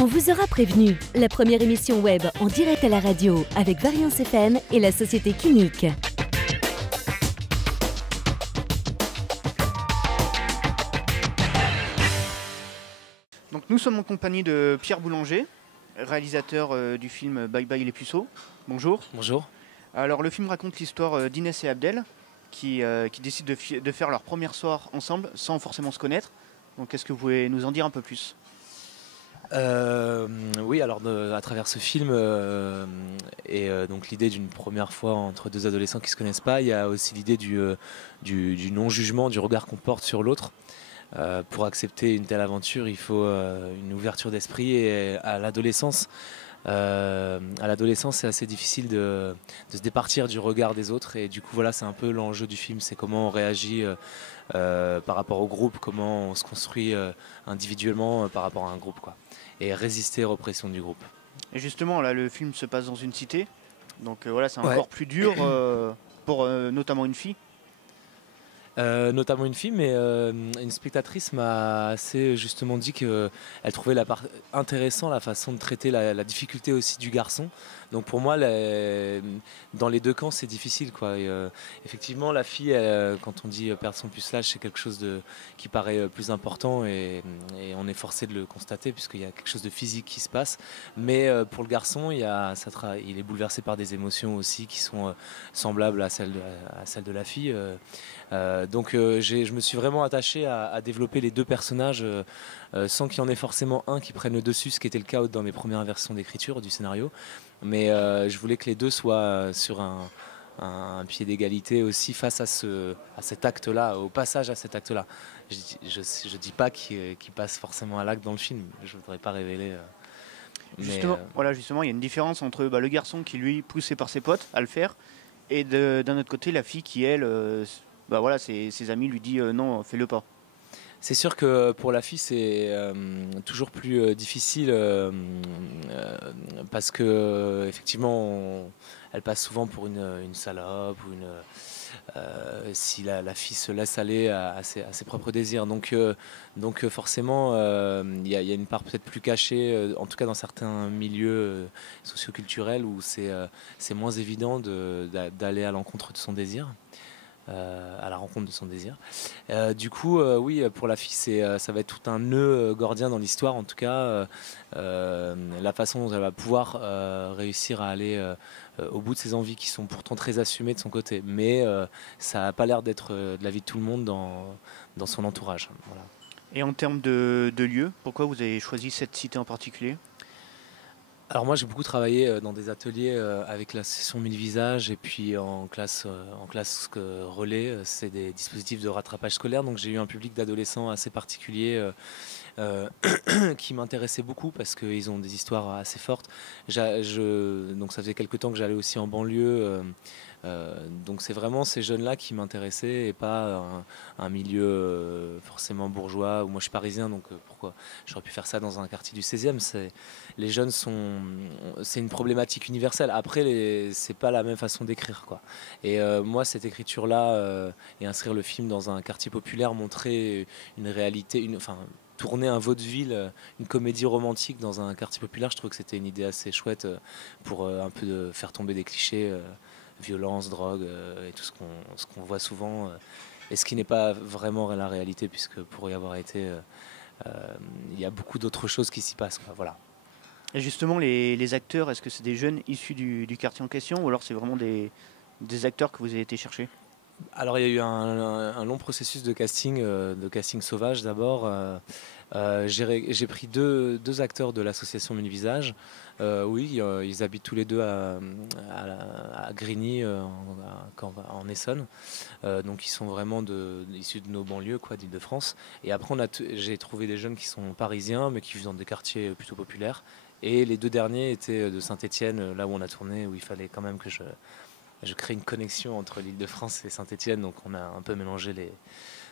On vous aura prévenu, la première émission web en direct à la radio avec Variance FM et la société Kinic. Donc nous sommes en compagnie de Pierre Boulanger, réalisateur du film Bye Bye les puceaux. Bonjour. Bonjour. Alors le film raconte l'histoire d'Inès et Abdel qui décident de faire leur première soir ensemble sans forcément se connaître. Donc est-ce que vous pouvez nous en dire un peu plus ? Oui, alors à travers ce film et donc l'idée d'une première fois entre deux adolescents qui ne se connaissent pas, il y a aussi l'idée du non-jugement, du regard qu'on porte sur l'autre. Pour accepter une telle aventure, il faut une ouverture d'esprit et à l'adolescence, c'est assez difficile de se départir du regard des autres et du coup voilà, c'est un peu l'enjeu du film, c'est comment on réagit par rapport au groupe, comment on se construit individuellement par rapport à un groupe, quoi, et résister aux pressions du groupe. Et justement là le film se passe dans une cité, donc voilà c'est encore plus dur pour notamment une fille. Notamment une fille, mais une spectatrice m'a assez justement dit qu'elle trouvait intéressant la façon de traiter la difficulté aussi du garçon. Donc pour moi, dans les deux camps, c'est difficile, quoi. Et, effectivement, la fille, quand on dit perdre son pucelage, c'est quelque chose qui paraît plus important et on est forcé de le constater puisqu'il y a quelque chose de physique qui se passe. Mais pour le garçon, il est bouleversé par des émotions aussi qui sont semblables à celles de la fille. Donc je me suis vraiment attaché à développer les deux personnages sans qu'il y en ait forcément un qui prenne le dessus, ce qui était le cas dans les premières versions d'écriture du scénario. Mais je voulais que les deux soient sur un pied d'égalité aussi face à cet acte-là, au passage à cet acte-là. Je dis pas qu'il passe forcément à l'acte dans le film, je ne voudrais pas révéler. Justement, il y a une différence entre le garçon qui lui poussé par ses potes à le faire et d'un autre côté la fille qui elle... ses amis lui disent non, fais-le pas. C'est sûr que pour la fille, c'est toujours plus difficile parce que effectivement, elle passe souvent pour une salope ou si la fille se laisse aller à ses propres désirs. Donc forcément, il y a une part peut-être plus cachée, en tout cas dans certains milieux socioculturels où c'est moins évident d'aller à l'encontre de son désir. À la rencontre de son désir. Du coup, oui, pour la fille, ça va être tout un nœud gordien dans l'histoire. En tout cas, la façon dont elle va pouvoir réussir à aller au bout de ses envies qui sont pourtant très assumées de son côté. Mais ça n'a pas l'air d'être de la vie de tout le monde dans son entourage. Voilà. Et en termes de lieu, pourquoi vous avez choisi cette cité en particulier ? Alors moi j'ai beaucoup travaillé dans des ateliers avec l'association 1000 visages et puis en classe relais, c'est des dispositifs de rattrapage scolaire, donc j'ai eu un public d'adolescents assez particulier qui m'intéressait beaucoup parce qu'ils ont des histoires assez fortes. Donc ça faisait quelques temps que j'allais aussi en banlieue, donc c'est vraiment ces jeunes-là qui m'intéressaient et pas un milieu forcément bourgeois. Moi je suis parisien, donc pourquoi j'aurais pu faire ça dans un quartier du 16e. Les jeunes c'est une problématique universelle. Après, c'est pas la même façon d'écrire, quoi. Et moi, cette écriture-là et inscrire le film dans un quartier populaire, montrer une réalité, tourner un vaudeville, une comédie romantique dans un quartier populaire, je trouve que c'était une idée assez chouette pour un peu de faire tomber des clichés, violence, drogue et tout ce qu'on voit souvent, et ce qui n'est pas vraiment la réalité, puisque pour y avoir été, il y a beaucoup d'autres choses qui s'y passent, quoi. Voilà. Et justement, les acteurs, est-ce que c'est des jeunes issus du quartier en question ou alors c'est vraiment des acteurs que vous avez été chercher ? Alors il y a eu un long processus de casting sauvage d'abord. J'ai pris deux acteurs de l'association 1000 visages. Oui, ils habitent tous les deux à Grigny, en Essonne. Donc ils sont vraiment issus de nos banlieues, quoi, d'Île-de-France. Et après j'ai trouvé des jeunes qui sont parisiens mais qui vivent dans des quartiers plutôt populaires. Et les deux derniers étaient de Saint-Étienne, là où on a tourné, où il fallait quand même que je crée une connexion entre l'Île-de-France et Saint-Étienne. Donc on a un peu mélangé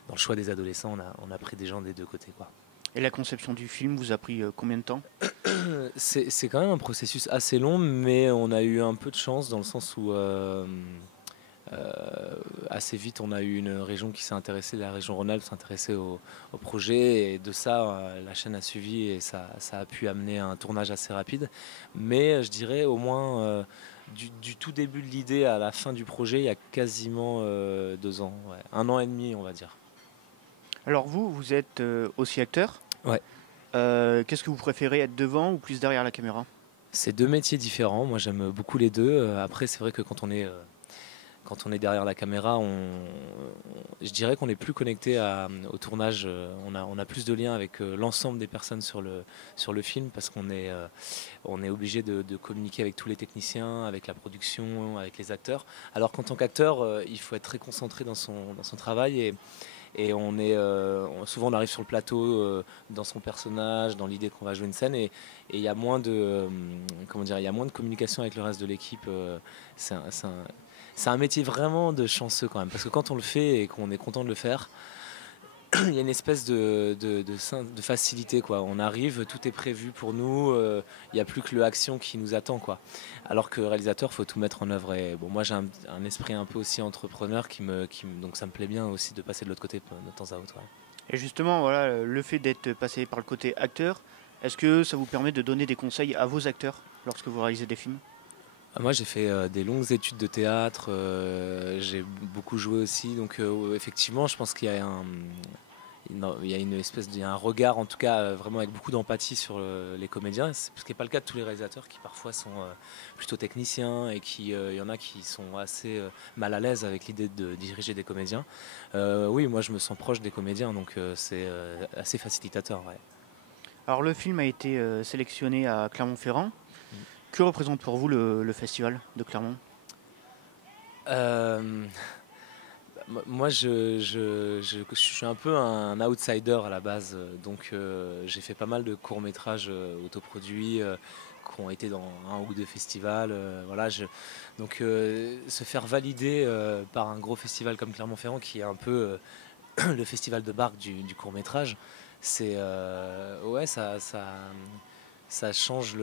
dans le choix des adolescents, on a pris des gens des deux côtés, quoi. Et la conception du film vous a pris combien de temps ? C'est quand même un processus assez long, mais on a eu un peu de chance dans le sens où Euh, Assez vite, on a eu une région qui s'est intéressée, la région Rhône-Alpes s'est intéressée au projet, et de ça, la chaîne a suivi et ça a pu amener un tournage assez rapide. Mais je dirais au moins du tout début de l'idée à la fin du projet, il y a quasiment 2 ans, ouais. 1 an et demi, on va dire. Alors vous êtes aussi acteur. Ouais. Qu'est-ce que vous préférez, être devant ou plus derrière la caméra? C'est deux métiers différents. Moi, j'aime beaucoup les deux. Après, c'est vrai que quand on est derrière la caméra, je dirais qu'on est plus connecté au tournage. On a plus de liens avec l'ensemble des personnes sur le film, parce on est obligé de communiquer avec tous les techniciens, avec la production, avec les acteurs. Alors qu'en tant qu'acteur, il faut être très concentré dans son travail, et souvent on arrive sur le plateau dans son personnage, dans l'idée qu'on va jouer une scène, et il y a moins comment dire, il y a moins de communication avec le reste de l'équipe. C'est un métier vraiment de chanceux quand même, parce que quand on le fait et qu'on est content de le faire, il y a une espèce de facilité, quoi. On arrive, tout est prévu pour nous, il n'y a plus que l'action qui nous attend, quoi. Alors que réalisateur, il faut tout mettre en œuvre. Et bon, moi j'ai un esprit un peu aussi entrepreneur donc ça me plaît bien aussi de passer de l'autre côté de temps à autre. Ouais. Et justement, voilà, le fait d'être passé par le côté acteur, est-ce que ça vous permet de donner des conseils à vos acteurs lorsque vous réalisez des films? Moi j'ai fait des longues études de théâtre, j'ai beaucoup joué aussi, donc effectivement je pense qu'il y a il y a une espèce il y a un regard, en tout cas vraiment avec beaucoup d'empathie sur les comédiens, ce qui n'est pas le cas de tous les réalisateurs, qui parfois sont plutôt techniciens, et il y en a qui sont assez mal à l'aise avec l'idée de diriger des comédiens. Oui, moi je me sens proche des comédiens, donc c'est assez facilitateur. Ouais. Alors le film a été sélectionné à Clermont-Ferrand. Que représente pour vous le festival de Clermont? Euh, Moi, je suis un peu un outsider à la base, donc j'ai fait pas mal de courts-métrages autoproduits qui ont été dans un ou deux festivals. Voilà, donc se faire valider par un gros festival comme Clermont-Ferrand, qui est un peu le festival de Barque du court-métrage, c'est ouais, ça change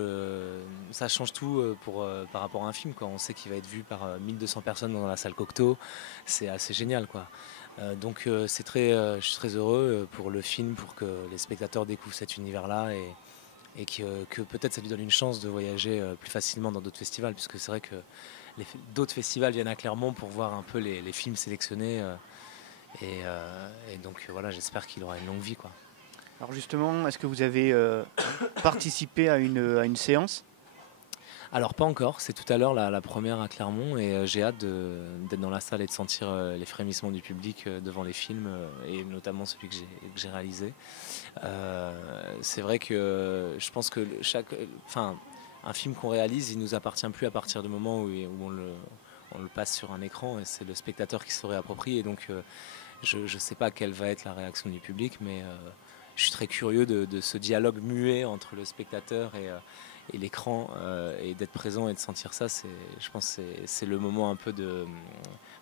tout par rapport à un film, quoi. On sait qu'il va être vu par 1200 personnes dans la salle Cocteau. C'est assez génial, quoi. Donc je suis très heureux pour le film, pour que les spectateurs découvrent cet univers-là, et que peut-être ça lui donne une chance de voyager plus facilement dans d'autres festivals, puisque c'est vrai que d'autres festivals viennent à Clermont pour voir un peu les films sélectionnés. Et donc voilà, j'espère qu'il aura une longue vie, quoi. Alors justement, est-ce que vous avez participé à une séance? Alors pas encore, c'est tout à l'heure la première à Clermont, et j'ai hâte d'être dans la salle et de sentir les frémissements du public devant les films, et notamment celui que j'ai réalisé. C'est vrai que je pense que enfin, un film qu'on réalise, il nous appartient plus à partir du moment où on le passe sur un écran, et c'est le spectateur qui se réapproprie. Et donc je ne sais pas quelle va être la réaction du public, mais je suis très curieux de ce dialogue muet entre le spectateur et l'écran, et d'être présent et de sentir ça. Je pense que c'est le moment un peu de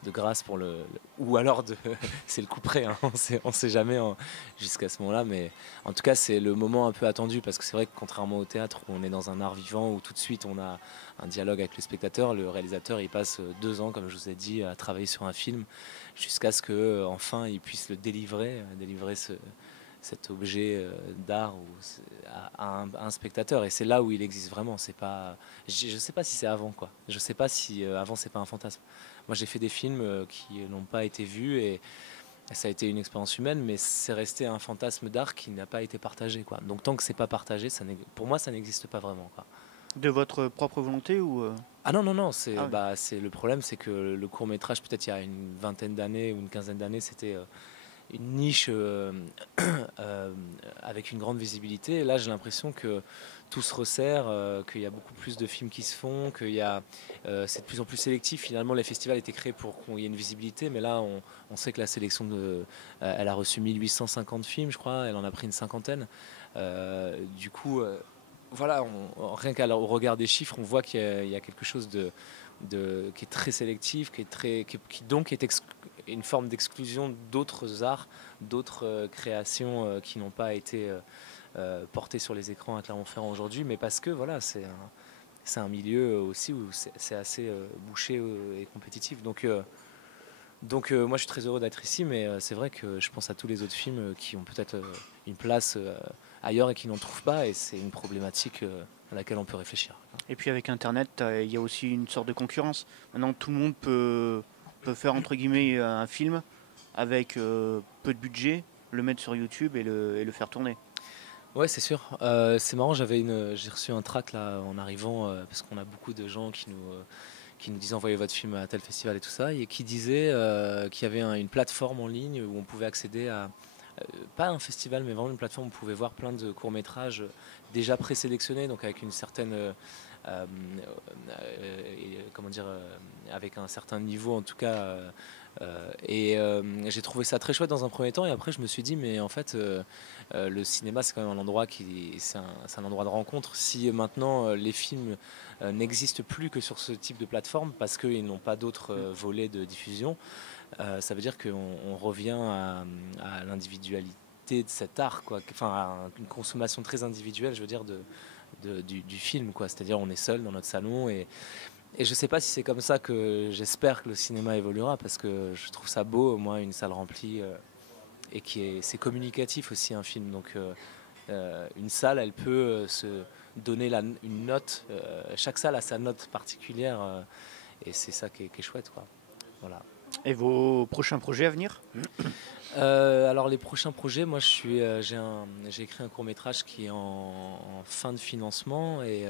grâce ou alors c'est le coup près, hein. On sait jamais jusqu'à ce moment-là, mais en tout cas c'est le moment un peu attendu, parce que c'est vrai que contrairement au théâtre, où on est dans un art vivant, où tout de suite on a un dialogue avec le spectateur, le réalisateur il passe 2 ans, comme je vous ai dit, à travailler sur un film, jusqu'à ce que enfin il puisse le délivrer cet objet d'art à un spectateur. Et c'est là où il existe vraiment. C'est pas, je sais pas si c'est avant, quoi. Je sais pas si avant c'est pas un fantasme. Moi j'ai fait des films qui n'ont pas été vus, et ça a été une expérience humaine, mais c'est resté un fantasme d'art qui n'a pas été partagé, quoi. Donc tant que c'est pas partagé, pour moi ça n'existe pas vraiment, quoi. De votre propre volonté ou Ah non, non, non, c'est Ah oui. le problème, c'est que le court métrage, peut-être il y a une vingtaine d'années ou une quinzaine d'années, c'était une niche euh, avec une grande visibilité. Et là, j'ai l'impression que tout se resserre, qu'il y a beaucoup plus de films qui se font, c'est de plus en plus sélectif. Finalement, les festivals étaient créés pour qu'il y ait une visibilité, mais là, on sait que la sélection elle a reçu 1850 films, je crois, elle en a pris une cinquantaine. Du coup, voilà, rien au regard des chiffres, on voit qu'il y a quelque chose qui est très sélectif, qui donc est une forme d'exclusion d'autres arts, d'autres créations qui n'ont pas été portées sur les écrans à Clermont-Ferrand aujourd'hui, mais parce que voilà, c'est un milieu aussi où c'est assez bouché et compétitif. Donc Donc moi je suis très heureux d'être ici, mais c'est vrai que je pense à tous les autres films qui ont peut-être une place ailleurs et qui n'en trouvent pas, et c'est une problématique à laquelle on peut réfléchir. Et puis avec Internet, il y a aussi une sorte de concurrence. Maintenant, tout le monde peut faire entre guillemets un film avec peu de budget, le mettre sur YouTube et le faire tourner. Ouais, c'est sûr. C'est marrant, j'ai reçu un tract là en arrivant, parce qu'on a beaucoup de gens qui nous disaient envoyez votre film à tel festival et tout ça, et qui disaient qu'il y avait une plateforme en ligne où on pouvait accéder à, pas un festival, mais vraiment une plateforme où on pouvait voir plein de courts-métrages déjà présélectionnés, donc avec une certaine... comment dire, avec un certain niveau en tout cas. J'ai trouvé ça très chouette dans un premier temps, et après je me suis dit mais en fait le cinéma c'est quand même un endroit c'est un endroit de rencontre. Si maintenant les films n'existent plus que sur ce type de plateforme parce qu'ils n'ont pas d'autres volets de diffusion, ça veut dire qu'on revient à l'individualité de cet art, quoi. Enfin à une consommation très individuelle, je veux dire, du film, quoi. C'est-à-dire on est seul dans notre salon, et je sais pas si c'est comme ça que j'espère que le cinéma évoluera, parce que je trouve ça beau, moi, une salle remplie, et c'est communicatif aussi un film. Donc une salle, elle peut se donner une note. Chaque salle a sa note particulière, et c'est ça qui est chouette, quoi. Voilà. Et vos prochains projets à venir? Alors les prochains projets, moi j'ai écrit un court-métrage qui est en fin de financement, et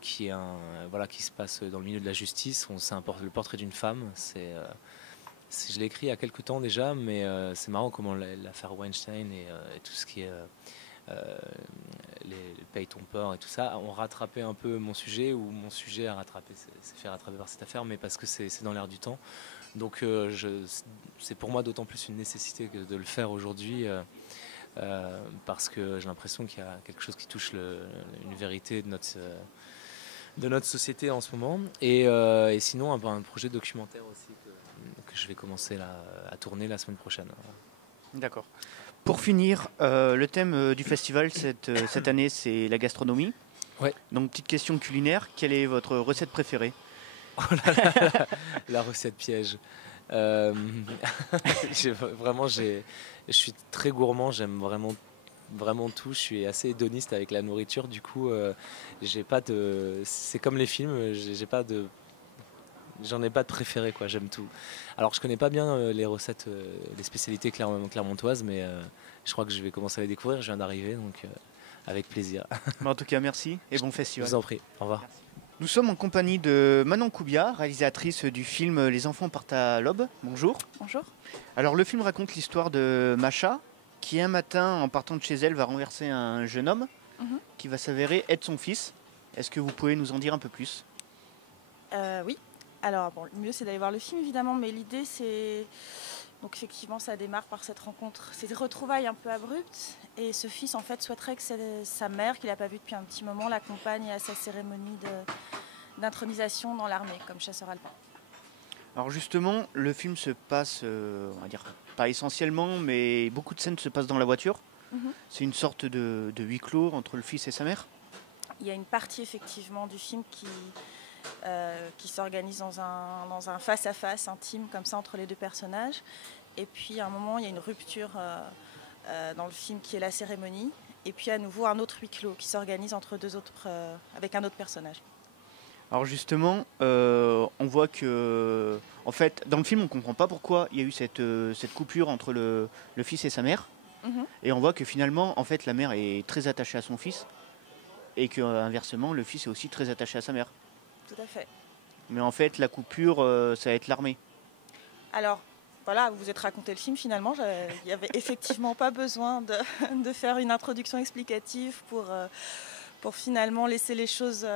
qui se passe dans le milieu de la justice. C'est le portrait d'une femme. Je l'ai écrit il y a quelques temps déjà, mais c'est marrant comment l'affaire Weinstein et tout ce qui est les paye ton port et tout ça ont rattrapé un peu mon sujet, ou mon sujet s'est fait rattraper par cette affaire, mais parce que c'est dans l'air du temps. Donc c'est pour moi d'autant plus une nécessité que de le faire aujourd'hui, parce que j'ai l'impression qu'il y a quelque chose qui touche une vérité de notre société en ce moment. Et sinon un projet documentaire aussi que je vais commencer à tourner la semaine prochaine. D'accord. Pour finir, le thème du festival cette année, c'est la gastronomie. Ouais. Donc petite question culinaire, quelle est votre recette préférée? Oh là là, la recette piège. Je suis très gourmand, j'aime vraiment tout. Je suis assez hédoniste avec la nourriture, du coup, c'est comme les films, j'en ai pas de préféré, quoi. J'aime tout. Alors je connais pas bien les recettes, les spécialités clermontoises, mais je crois que je vais commencer à les découvrir. Je viens d'arriver, donc avec plaisir. En tout cas, merci et bon festival. Je vous en prie. Au revoir. Merci. Nous sommes en compagnie de Manon Coubia, réalisatrice du film Les enfants partent à l'aube. Bonjour. Bonjour. Alors le film raconte l'histoire de Macha, qui un matin, en partant de chez elle, va renverser un jeune homme qui va s'avérer être son fils. Est-ce que vous pouvez nous en dire un peu plus? Oui. Alors, bon, le mieux c'est d'aller voir le film évidemment, mais l'idée c'est... Donc effectivement ça démarre par cette rencontre, ces retrouvailles un peu abruptes, et ce fils en fait souhaiterait que sa mère, qu'il n'a pas vue depuis un petit moment, l'accompagne à sa cérémonie d'intronisation dans l'armée comme chasseur alpin. Alors justement, le film se passe, on va dire, pas essentiellement, mais beaucoup de scènes se passent dans la voiture. C'est une sorte de huis clos entre le fils et sa mère. Il y a une partie effectivement du film qui s'organise dans un face-à-face intime comme ça entre les deux personnages. Et puis à un moment, il y a une rupture dans le film qui est la cérémonie. Et puis à nouveau, un autre huis clos qui s'organise entre deux autres, avec un autre personnage. Alors justement, on voit que, en fait, dans le film, on ne comprend pas pourquoi il y a eu cette coupure entre le fils et sa mère. Et on voit que finalement, en fait, la mère est très attachée à son fils. Et que inversement, le fils est aussi très attaché à sa mère. Tout à fait. Mais en fait, la coupure, ça va être l'armée. Alors, voilà, vous vous êtes raconté le film finalement. Il n'y avait effectivement pas besoin de faire une introduction explicative pour finalement laisser les choses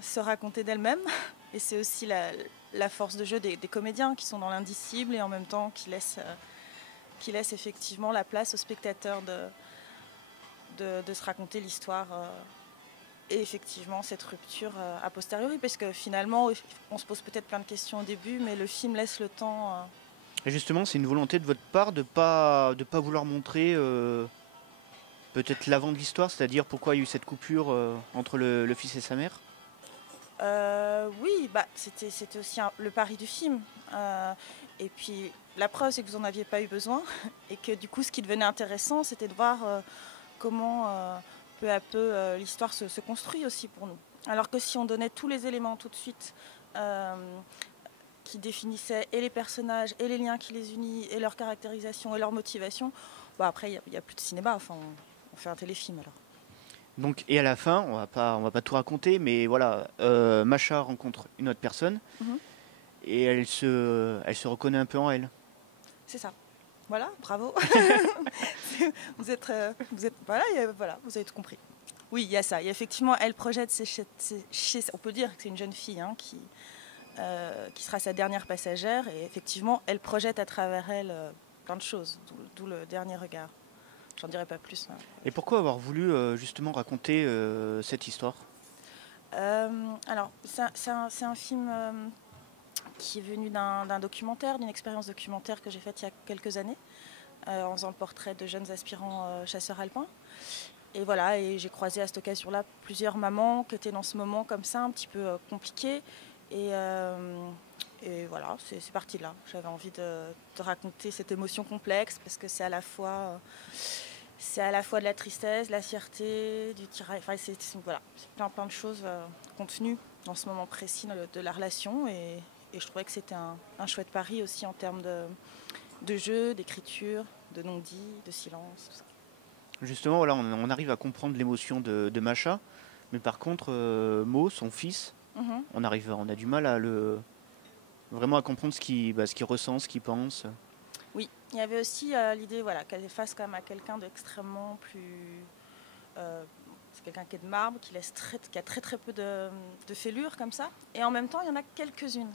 se raconter d'elles-mêmes. Et c'est aussi la force de jeu des comédiens qui sont dans l'indicible et en même temps qui laissent effectivement la place au spectateur de se raconter l'histoire. Et effectivement, cette rupture a posteriori, parce que finalement, on se pose peut-être plein de questions au début, mais le film laisse le temps. Et justement, c'est une volonté de votre part de pas vouloir montrer peut-être l'avant de l'histoire, c'est-à-dire pourquoi il y a eu cette coupure entre le fils et sa mère? Oui, c'était aussi le pari du film. Et puis la preuve, c'est que vous n'en aviez pas eu besoin et que du coup, ce qui devenait intéressant, c'était de voir comment peu à peu l'histoire se construit aussi pour nous. Alors que si on donnait tous les éléments tout de suite qui définissaient et les personnages, et les liens qui les unissent, et leur caractérisation, et leur motivation, après, il n'y a plus de cinéma, enfin, on fait un téléfilm alors. Donc, et à la fin, on va pas tout raconter, mais voilà, Masha rencontre une autre personne et elle se reconnaît un peu en elle. C'est ça. Voilà, bravo. vous êtes voilà, vous avez tout compris. Oui, il y a ça. Et effectivement, elle projette on peut dire que c'est une jeune fille qui sera sa dernière passagère, et effectivement, elle projette à travers elle plein de choses, d'où le dernier regard. J'en dirai pas plus. Et pourquoi avoir voulu justement raconter cette histoire ? Alors, c'est un film qui est venu d'un documentaire, d'une expérience documentaire que j'ai faite il y a quelques années, en faisant le portrait de jeunes aspirants chasseurs alpins. Et voilà, et j'ai croisé à cette occasion-là plusieurs mamans qui étaient dans ce moment comme ça, un petit peu compliqué. Et voilà, c'est parti de là. J'avais envie de raconter cette émotion complexe parce que c'est à la fois de la tristesse, de la fierté, du tirail. Enfin, c'est plein de choses contenues dans ce moment précis de la relation. Et je trouvais que c'était un chouette pari aussi en termes de jeu, d'écriture, de non-dit, de silence, tout ça. Justement, voilà, on arrive à comprendre l'émotion de Masha, mais par contre, Mo, son fils, on a du mal à vraiment à comprendre ce qu'il ressent, ce qu'il pense. Oui, il y avait aussi l'idée qu'elle est face quand même à quelqu'un d'extrêmement plus... c'est quelqu'un qui est de marbre, qui a très très peu de fêlures comme ça. Et en même temps, il y en a quelques-unes.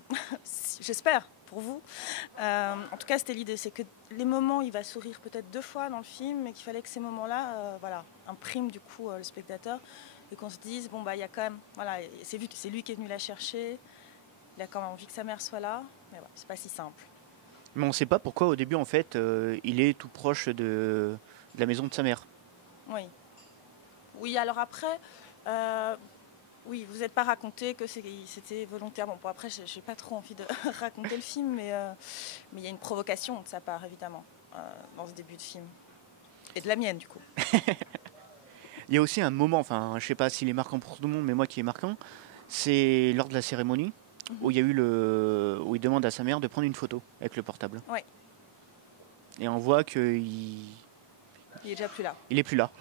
J'espère, pour vous. En tout cas, c'était l'idée. C'est que les moments, il va sourire peut-être 2 fois dans le film, mais qu'il fallait que ces moments-là impriment du coup le spectateur. Et qu'on se dise, il y a quand même... Voilà, c'est lui qui est venu la chercher. Il a quand même envie que sa mère soit là. Mais c'est pas si simple. Mais on ne sait pas pourquoi au début, en fait, il est tout proche de la maison de sa mère. Oui, alors après, oui, vous n'êtes pas raconté que c'était volontaire. Bon, après, je n'ai pas trop envie de raconter le film, mais il y a une provocation de sa part, évidemment, dans ce début de film. Et de la mienne, du coup. Il y a aussi un moment, enfin, je ne sais pas s'il est marquant pour tout le monde, mais moi qui est marquant, c'est lors de la cérémonie, où il y a eu où il demande à sa mère de prendre une photo avec le portable. Oui. Et on voit qu'il... Il est déjà plus là. Il est plus là.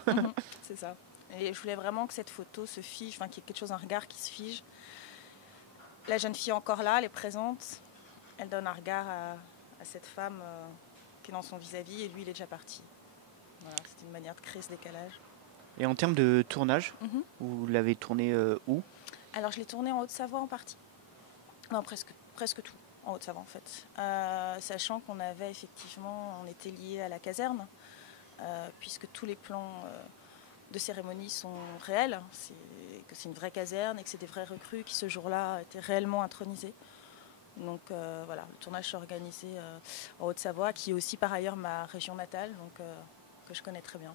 C'est ça. Et je voulais vraiment que cette photo se fige, qu'il y ait quelque chose, un regard qui se fige. La jeune fille est encore là, elle est présente. Elle donne un regard à cette femme qui est dans son vis-à-vis, et lui, il est déjà parti. Voilà, c'était une manière de créer ce décalage. Et en termes de tournage, vous l'avez tourné où ? Alors, je l'ai tourné en Haute-Savoie en partie. Non, presque tout en Haute-Savoie, en fait. Sachant qu'on avait effectivement, on était liés à la caserne, puisque tous les plans de cérémonie sont réels, que c'est une vraie caserne et que c'est des vrais recrues qui ce jour-là étaient réellement intronisés. Donc le tournage s'est organisé en Haute-Savoie, qui est aussi par ailleurs ma région natale, donc que je connais très bien.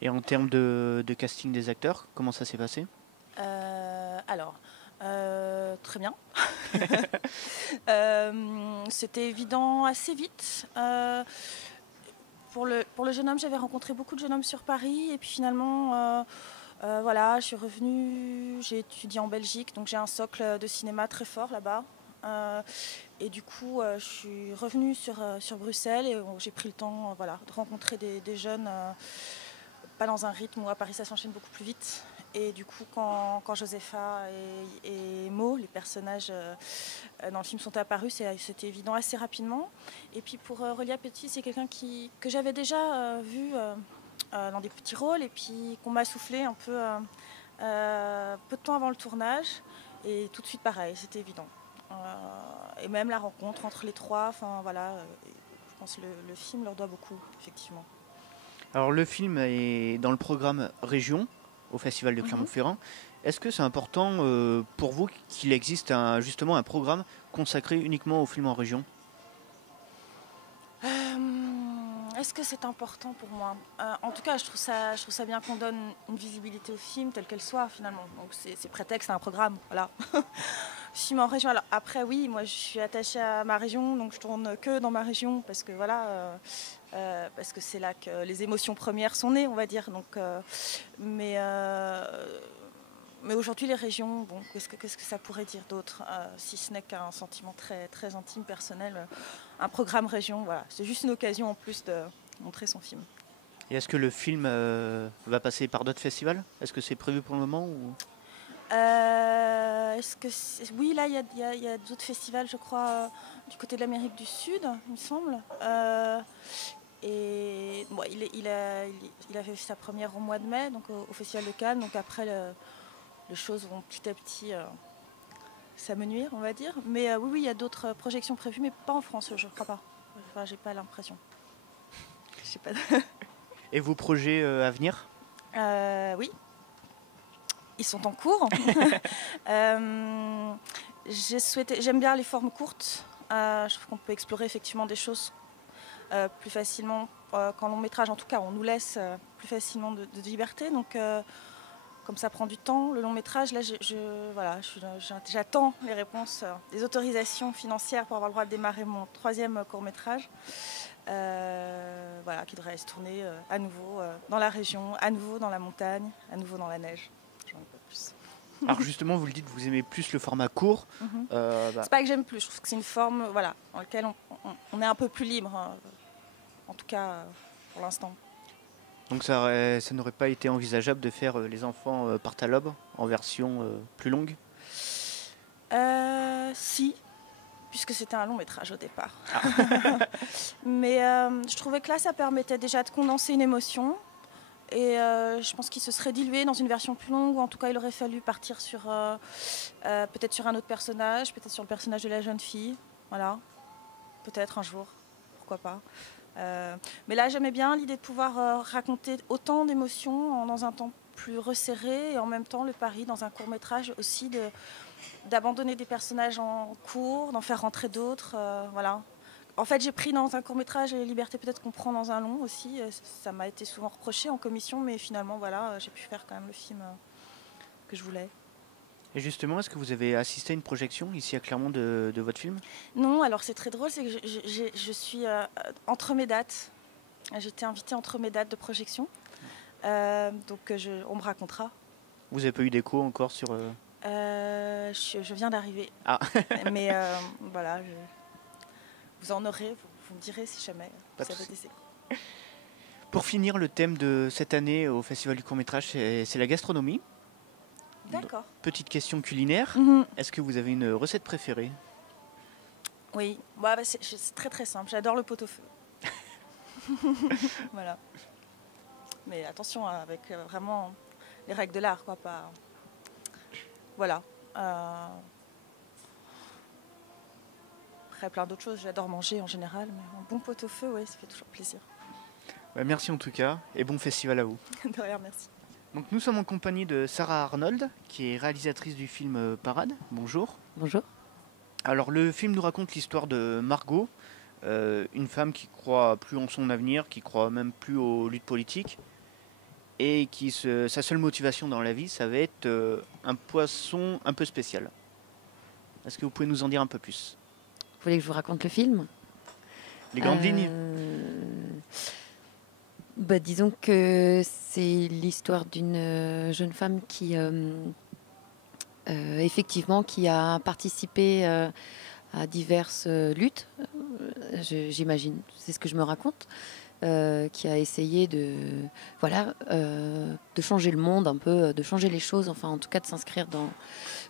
Et en termes de casting des acteurs, comment ça s'est passé ? Très bien. C'était évident assez vite. Pour le jeune homme, j'avais rencontré beaucoup de jeunes hommes sur Paris, et puis finalement, je suis revenue, j'ai étudié en Belgique, donc j'ai un socle de cinéma très fort là-bas. Et du coup, je suis revenue sur Bruxelles, et j'ai pris le temps de rencontrer des jeunes, pas dans un rythme où à Paris ça s'enchaîne beaucoup plus vite. Et du coup, quand Josepha et Mo, les personnages dans le film, sont apparus, c'était évident assez rapidement. Et puis pour Relia Petit, c'est quelqu'un que j'avais déjà vu dans des petits rôles, et puis qu'on m'a soufflé un peu peu de temps avant le tournage. Et tout de suite pareil, c'était évident. Et même la rencontre entre les trois, je pense que le film leur doit beaucoup, effectivement. Alors le film est dans le programme Région, au Festival de Clermont-Ferrand. Est-ce que c'est important pour vous qu'il existe justement un programme consacré uniquement aux films en région ? Est-ce que c'est important pour moi? En tout cas, je trouve ça bien qu'on donne une visibilité au film, telle qu'elle soit, finalement. Donc, c'est prétexte à un programme, voilà. Film en région. Alors, après, oui, moi, je suis attachée à ma région, donc je tourne que dans ma région, parce que, voilà, parce que c'est là que les émotions premières sont nées, on va dire. Donc, mais aujourd'hui, les régions, bon, qu'est-ce que ça pourrait dire d'autre, si ce n'est qu'un sentiment très, très intime, personnel. Un programme région, voilà. C'est juste une occasion en plus de montrer son film. Et est-ce que le film va passer par d'autres festivals? Est-ce que c'est prévu pour le moment ou... Oui, là, il y a d'autres festivals, je crois, du côté de l'Amérique du Sud, il me semble. Et bon, il a fait sa première au mois de mai, donc au Festival de Cannes. Donc après, les choses vont petit à petit s'amenuire, on va dire. Mais oui, il y a d'autres projections prévues, mais pas en France, je crois pas. Enfin, j'ai pas l'impression. Je sais pas. Et vos projets à venir? Oui. Ils sont en cours. J'aime bien les formes courtes. Je trouve qu'on peut explorer effectivement des choses plus facilement qu'en long métrage. En tout cas, on nous laisse plus facilement de liberté. Donc, comme ça prend du temps, le long métrage, là, j'attends les réponses, des autorisations financières pour avoir le droit de démarrer mon 3e court métrage. Voilà, qui devrait se tourner à nouveau dans la région, à nouveau dans la montagne, à nouveau dans la neige. J'en veux pas plus. Alors justement, vous le dites, vous aimez plus le format court. C'est pas que j'aime plus, je trouve que c'est une forme, voilà, dans laquelle on est un peu plus libre, en tout cas pour l'instant. Donc ça n'aurait pas été envisageable de faire Les enfants partent à l'aube en version plus longue? Si, puisque c'était un long métrage au départ. Mais je trouvais que là, ça permettait déjà de condenser une émotion. Et je pense qu'il se serait dilué dans une version plus longue, ou en tout cas, il aurait fallu partir sur peut-être sur un autre personnage, peut-être sur le personnage de la jeune fille. Voilà, peut-être un jour, pourquoi pas. Mais là, j'aimais bien l'idée de pouvoir raconter autant d'émotions dans un temps plus resserré, et en même temps, le pari dans un court-métrage aussi d'abandonner des personnages en cours, d'en faire rentrer d'autres, voilà. En fait, j'ai pris dans un court-métrage les libertés peut-être qu'on prend dans un long aussi. Ça m'a été souvent reproché en commission, mais finalement, voilà, j'ai pu faire quand même le film que je voulais. Et justement, est-ce que vous avez assisté à une projection ici à Clermont de votre film? Non, alors c'est très drôle, c'est que je suis entre mes dates. J'étais invitée entre mes dates de projection. Donc on me racontera. Vous n'avez pas eu d'écho encore sur... Je viens d'arriver. Ah. Mais voilà, vous en aurez, vous me direz si jamais vous avez des échos. Pour finir, le thème de cette année au Festival du court-métrage, c'est la gastronomie. D'accord. Petite question culinaire. Est-ce que vous avez une recette préférée? Oui, c'est très très simple. J'adore le pot-au-feu. Voilà. Mais attention, avec vraiment les règles de l'art, quoi, pas... Voilà. Après, plein d'autres choses. J'adore manger en général, mais un bon pot-au-feu, oui, ça fait toujours plaisir. Merci en tout cas, et bon festival à vous. De rien, merci. Donc nous sommes en compagnie de Sarah Arnold, qui est réalisatrice du film Parade. Bonjour. Bonjour. Alors le film nous raconte l'histoire de Margot, une femme qui croit plus en son avenir, qui croit même plus aux luttes politiques, et sa seule motivation dans la vie, ça va être un poisson un peu spécial. Est-ce que vous pouvez nous en dire un peu plus? Vous voulez que je vous raconte le film? Les grandes lignes? Disons que c'est l'histoire d'une jeune femme qui, effectivement, qui a participé à diverses luttes, j'imagine, c'est ce que je me raconte, qui a essayé de changer le monde un peu, de changer les choses, enfin en tout cas de s'inscrire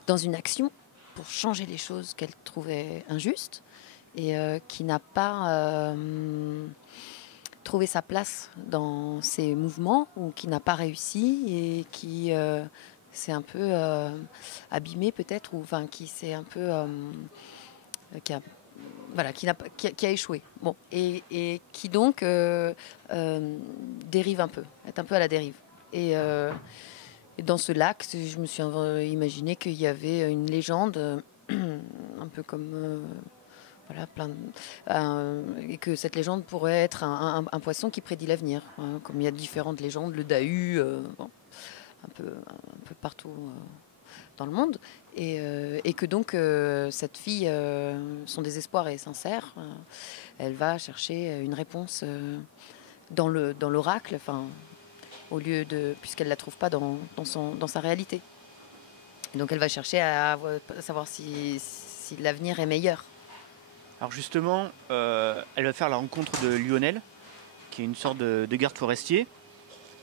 dans une action pour changer les choses qu'elle trouvait injustes, et qui n'a pas trouvé sa place dans ces mouvements, ou qui n'a pas réussi, et qui s'est un peu abîmé peut-être, ou enfin qui s'est un peu qui a échoué. Bon, et qui donc dérive un peu, est un peu à la dérive. Et dans ce lac, je me suis imaginé qu'il y avait une légende, un peu comme voilà, et que cette légende pourrait être un poisson qui prédit l'avenir, hein, comme il y a différentes légendes, le Dahu, bon, un peu partout dans le monde, et que donc cette fille, son désespoir est sincère, elle va chercher une réponse dans l'oracle, enfin, au lieu de, puisqu'elle la trouve pas dans sa réalité. Et donc elle va chercher à savoir si l'avenir est meilleur. Alors justement, elle va faire la rencontre de Lionel, qui est une sorte de garde forestier.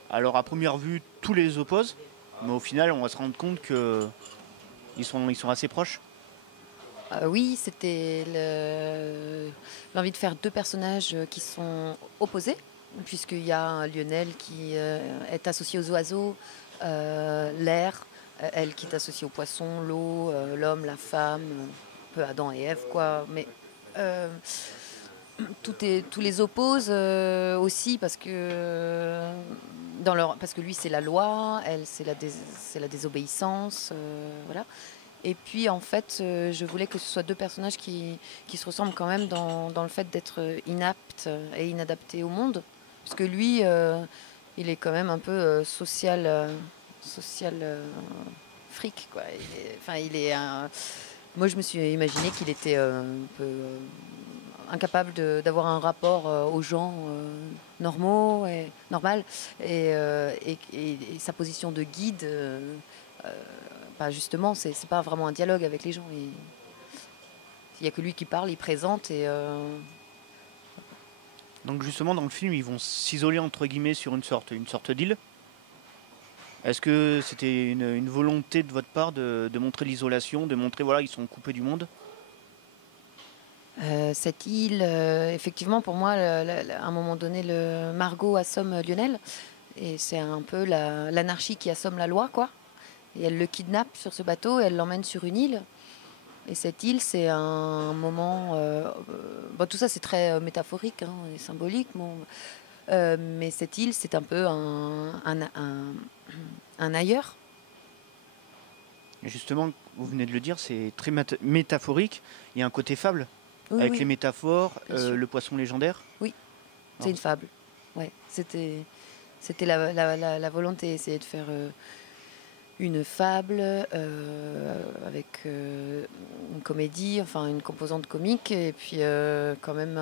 Alors à première vue, tous les opposent, mais au final, on va se rendre compte qu'ils sont assez proches. Oui, c'était l'envie de faire deux personnages qui sont opposés, puisqu'il y a Lionel qui est associé aux oiseaux, l'air, elle qui est associée aux poissons, l'eau, l'homme, la femme, un peu Adam et Ève, quoi. Mais tous les opposent aussi parce que lui c'est la loi, elle c'est la désobéissance, voilà. Et puis en fait, je voulais que ce soit deux personnages qui se ressemblent quand même dans le fait d'être inaptes et inadaptés au monde, parce que lui, il est quand même un peu social fric, quoi. Moi, je me suis imaginé qu'il était un peu incapable d'avoir un rapport aux gens normaux et normal, et sa position de guide. Justement, c'est pas vraiment un dialogue avec les gens. Il n'y a que lui qui parle, il présente. Donc justement, dans le film, ils vont s'isoler entre guillemets sur une sorte d'île. Est-ce que c'était une volonté de votre part de montrer l'isolation, de montrer voilà, ils sont coupés du monde? Cette île, effectivement, pour moi, à un moment donné, Margot assomme Lionel, et c'est un peu l'anarchie qui assomme la loi, quoi. Et elle le kidnappe sur ce bateau et elle l'emmène sur une île. Et cette île, c'est un moment... tout ça, c'est très métaphorique, hein, et symbolique. Bon. Mais cette île, c'est un peu un ailleurs. Et justement, vous venez de le dire, c'est très métaphorique. Il y a un côté fable, oui, avec oui. les métaphores, le poisson légendaire. Oui, c'est une fable. Ouais, c'était la volonté, essayer de faire... une fable avec une comédie, enfin une composante comique, et puis quand même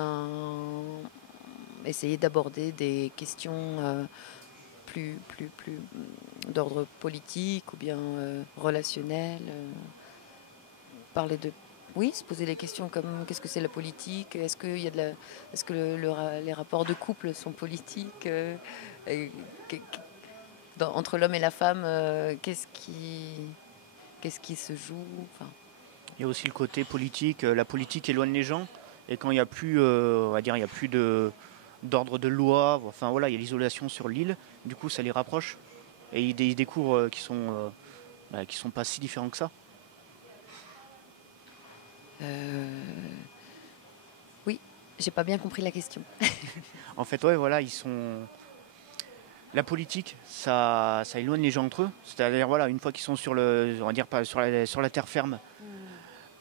essayer d'aborder des questions plus d'ordre politique ou bien relationnel. Parler de... Oui, se poser les questions comme qu'est-ce que c'est la politique, est-ce que les rapports de couple sont politiques, entre l'homme et la femme, qu'est-ce qui se joue, enfin. Il y a aussi le côté politique. La politique éloigne les gens. Et quand il n'y a plus, on va dire, il y a plus d'ordre de loi, enfin voilà, il y a l'isolation sur l'île. Du coup, ça les rapproche. Et ils découvrent qu'ils sont pas si différents que ça. Oui, j'ai pas bien compris la question. En fait, ouais, voilà, ils sont... La politique, ça éloigne les gens entre eux. C'est-à-dire, voilà, une fois qu'ils sont sur la terre ferme,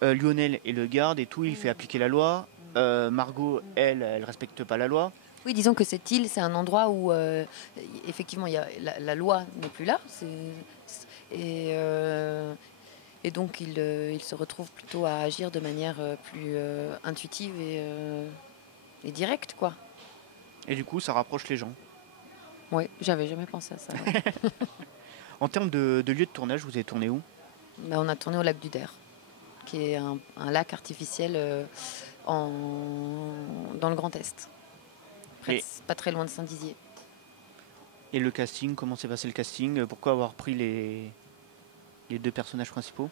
Lionel est le garde et tout, il fait appliquer la loi. Margot, elle respecte pas la loi. Oui, disons que cette île, c'est un endroit où, effectivement, la loi n'est plus là. Et donc, il se retrouve plutôt à agir de manière plus intuitive et directe, quoi. Et du coup, ça rapproche les gens. Oui, j'avais jamais pensé à ça. Ouais. En termes de lieu de tournage, vous avez tourné où? On a tourné au lac du Der, qui est un lac artificiel dans le Grand Est. Pas très loin de Saint-Dizier. Et le casting, comment s'est passé le casting? Pourquoi avoir pris les deux personnages principaux?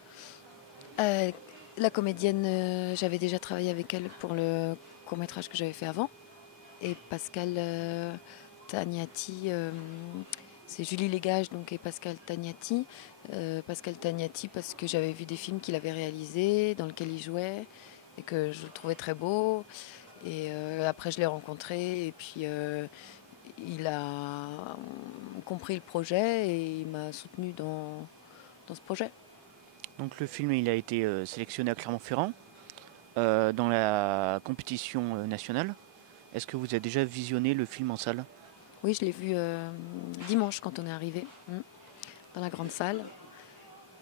La comédienne, j'avais déjà travaillé avec elle pour le court-métrage que j'avais fait avant. Et Pascal Tagnati, c'est Julie Légage donc, et Pascal Tagnati. Pascal Tagnati parce que j'avais vu des films qu'il avait réalisés, dans lesquels il jouait, et que je le trouvais très beau. Et après, je l'ai rencontré, et puis il a compris le projet, et il m'a soutenue dans ce projet. Donc le film, il a été sélectionné à Clermont-Ferrand. dans la compétition nationale. Est-ce que vous avez déjà visionné le film en salle? Oui, je l'ai vu dimanche quand on est arrivé dans la grande salle.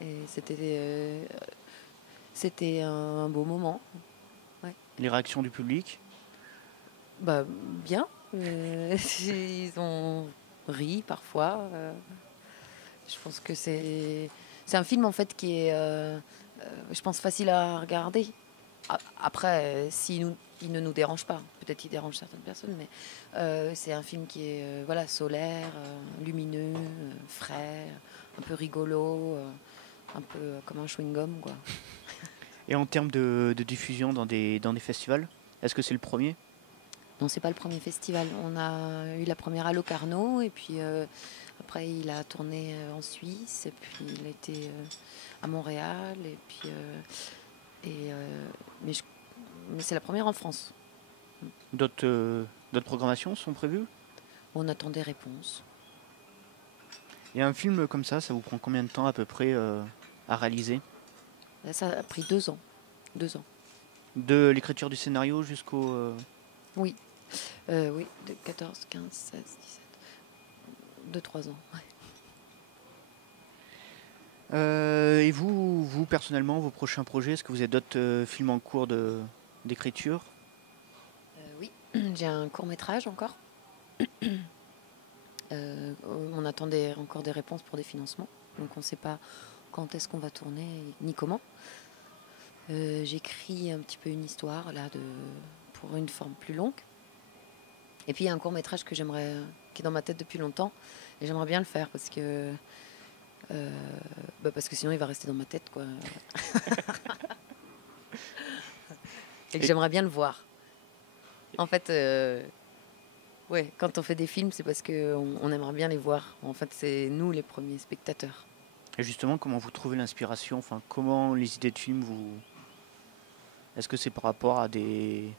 Et c'était un beau moment. Ouais. Les réactions du public? Bah, bien. Ils ont ri parfois. Je pense que c'est un film en fait qui est, je pense, facile à regarder. Après, il ne nous dérange pas. Peut-être qu'il dérange certaines personnes, mais c'est un film qui est voilà, solaire, lumineux, frais, un peu rigolo, un peu comme un chewing-gum, quoi. Et en termes de diffusion dans des festivals, est-ce que c'est le premier? Non, c'est pas le premier festival. On a eu la première à Locarno, et puis après il a tourné en Suisse, et puis il a été à Montréal, et puis mais c'est la première en France. D'autres programmations sont prévues? On attend des réponses. Et un film comme ça vous prend combien de temps à peu près à réaliser? Là, ça a pris 2 ans. 2 ans. De l'écriture du scénario jusqu'au... Oui. Oui, de 14, 15, 16, 17. 2-3 ans. Ouais. Et vous, personnellement, vos prochains projets, est-ce que vous avez d'autres films en cours d'écriture? Oui, j'ai un court-métrage encore. On attendait encore des réponses pour des financements. Donc on ne sait pas quand est-ce qu'on va tourner ni comment. J'écris un petit peu une histoire là pour une forme plus longue. Et puis il y a un court-métrage qui est dans ma tête depuis longtemps. Et j'aimerais bien le faire parce que sinon il va rester dans ma tête, quoi. Et que j'aimerais bien le voir. En fait, ouais, quand on fait des films, c'est parce qu'on aimerait bien les voir. En fait, c'est nous les premiers spectateurs. Et justement, comment vous trouvez l'inspiration? Enfin, comment les idées de films Est-ce que c'est par rapport à des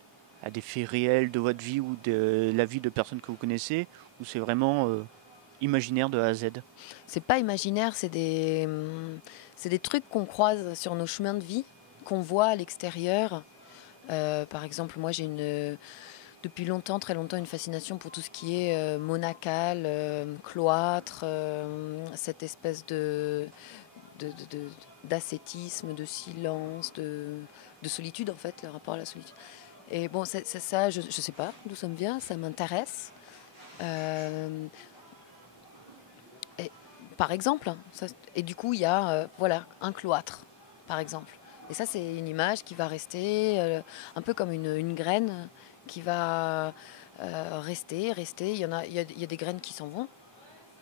faits réels de votre vie ou de la vie de personnes que vous connaissez, ou c'est vraiment imaginaire de A à Z? C'est pas imaginaire, c'est des trucs qu'on croise sur nos chemins de vie, qu'on voit à l'extérieur. Par exemple, moi j'ai depuis longtemps, très longtemps, une fascination pour tout ce qui est monacal, cloître, cette espèce d'ascétisme, de silence, de solitude, en fait, le rapport à la solitude. Et bon, c'est ça, je sais pas d'où ça me vient, ça m'intéresse. Par exemple, et du coup, il y a voilà, un cloître, par exemple. Et ça, c'est une image qui va rester un peu comme une graine qui va rester. Il y a des graines qui s'en vont,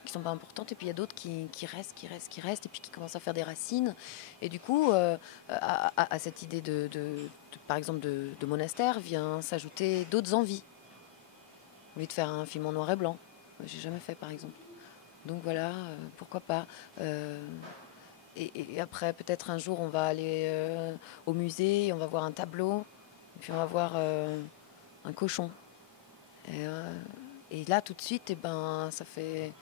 qui sont pas importantes, et puis il y a d'autres qui restent, et puis qui commencent à faire des racines. Et du coup, à cette idée par exemple, de monastère, vient s'ajouter d'autres envies. Au lieu de faire un film en noir et blanc, j'ai jamais fait, par exemple. Donc voilà, pourquoi pas. Et après, peut-être un jour, on va aller au musée, on va voir un tableau, et puis on va voir un cochon. Et là, tout de suite, eh ben, ça fait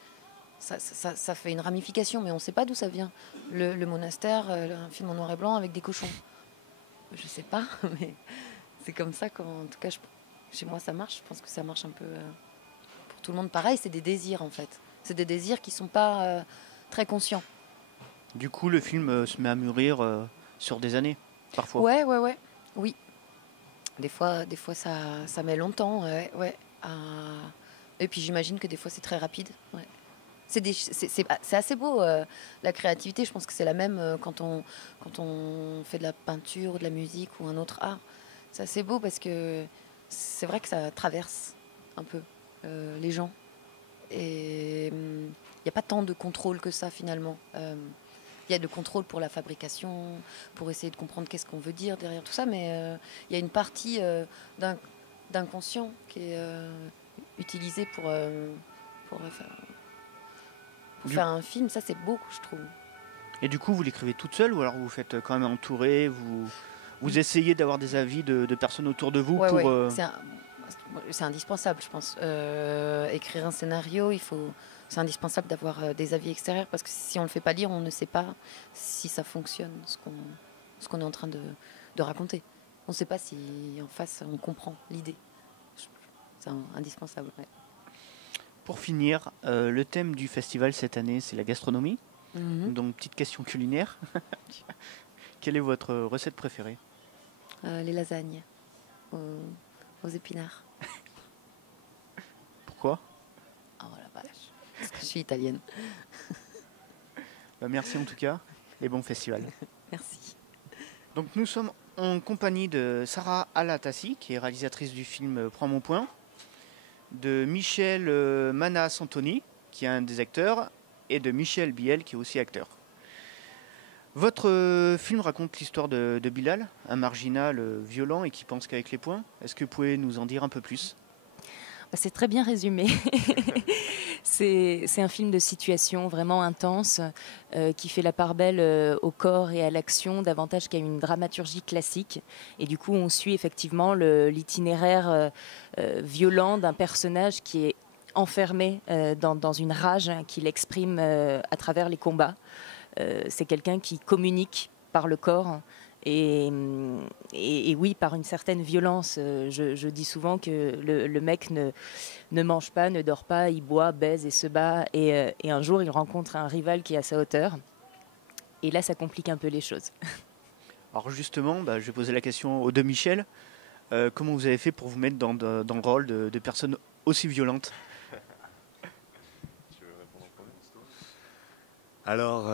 une ramification, mais on ne sait pas d'où ça vient. Le monastère, un film en noir et blanc avec des cochons. Je ne sais pas, mais c'est comme ça qu'en tout cas, chez moi, ça marche. Je pense que ça marche un peu pour tout le monde. Pareil, c'est des désirs, en fait. C'est des désirs qui ne sont pas très conscients. Du coup, le film se met à mûrir sur des années, parfois. Ouais. Oui. Des fois ça met longtemps. Ouais. Et puis j'imagine que des fois, c'est très rapide. Ouais. C'est assez beau, la créativité. Je pense que c'est la même quand on fait de la peinture ou de la musique ou un autre art. C'est assez beau parce que c'est vrai que ça traverse un peu les gens. Et il n'y a pas tant de contrôle que ça, finalement. Il y a de contrôle pour la fabrication, pour essayer de comprendre qu'est-ce qu'on veut dire derrière tout ça, mais il y a une partie d'inconscient qui est utilisée pour faire un film. Ça, c'est beau, je trouve. Et du coup, vous l'écrivez toute seule, ou alors vous faites quand même entourer, vous essayez d'avoir des avis de personnes autour de vous pour... Ouais. C'est indispensable, je pense. Écrire un scénario, c'est indispensable d'avoir des avis extérieurs, parce que si on ne le fait pas lire, on ne sait pas si ça fonctionne, ce qu'on est en train de raconter. ne sait pas si en face on comprend l'idée. C'est indispensable. Ouais. Pour finir, le thème du festival cette année, c'est la gastronomie. Donc, petite question culinaire. Quelle est votre recette préférée? Les lasagnes aux épinards. Pourquoi? Oh la vache, parce que je suis italienne. Merci en tout cas et bon festival. Merci. Donc nous sommes en compagnie de Sarah Alatassi, qui est réalisatrice du film Prends mon point, de Michel Manas-Antoni, qui est un des acteurs, et de Michel Biel, qui est aussi acteur. Votre film raconte l'histoire de Bilal, un marginal violent et qui pense qu'avec les poings. Est-ce que vous pouvez nous en dire un peu plus? C'est très bien résumé. C'est un film de situation vraiment intense qui fait la part belle au corps et à l'action davantage qu'à une dramaturgie classique. Et du coup, on suit effectivement l'itinéraire violent d'un personnage qui est enfermé dans une rage qu'il exprime à travers les combats. C'est quelqu'un qui communique par le corps. Et oui, par une certaine violence. Je dis souvent que le mec ne mange pas, ne dort pas, il boit, baise et se bat. Et un jour, il rencontre un rival qui est à sa hauteur. Et là, ça complique un peu les choses. Alors justement, je vais poser la question aux deux Michel. Comment vous avez fait pour vous mettre dans le rôle de personnes aussi violentes? Tu veux répondre en premier? Alors...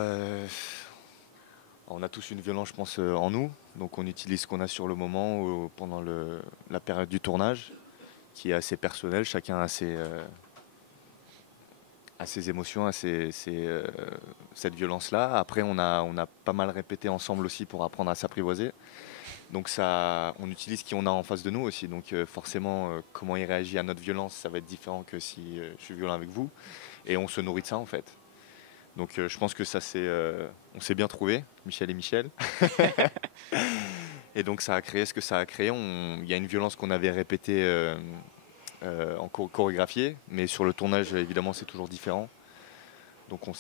on a tous une violence, je pense, en nous. Donc on utilise ce qu'on a sur le moment pendant la période du tournage, qui est assez personnelle. Chacun a ses émotions, a cette violence-là. Après, on a pas mal répété ensemble aussi pour apprendre à s'apprivoiser. Donc on utilise qui on a en face de nous aussi. Donc forcément, comment il réagit à notre violence, ça va être différent que si je suis violent avec vous. Et on se nourrit de ça, en fait. Donc je pense que ça on s'est bien trouvé, Michel et Michel. Et donc ça a créé ce que ça a créé. Il y a une violence qu'on avait répétée en chorégraphiée, mais sur le tournage évidemment c'est toujours différent. Donc on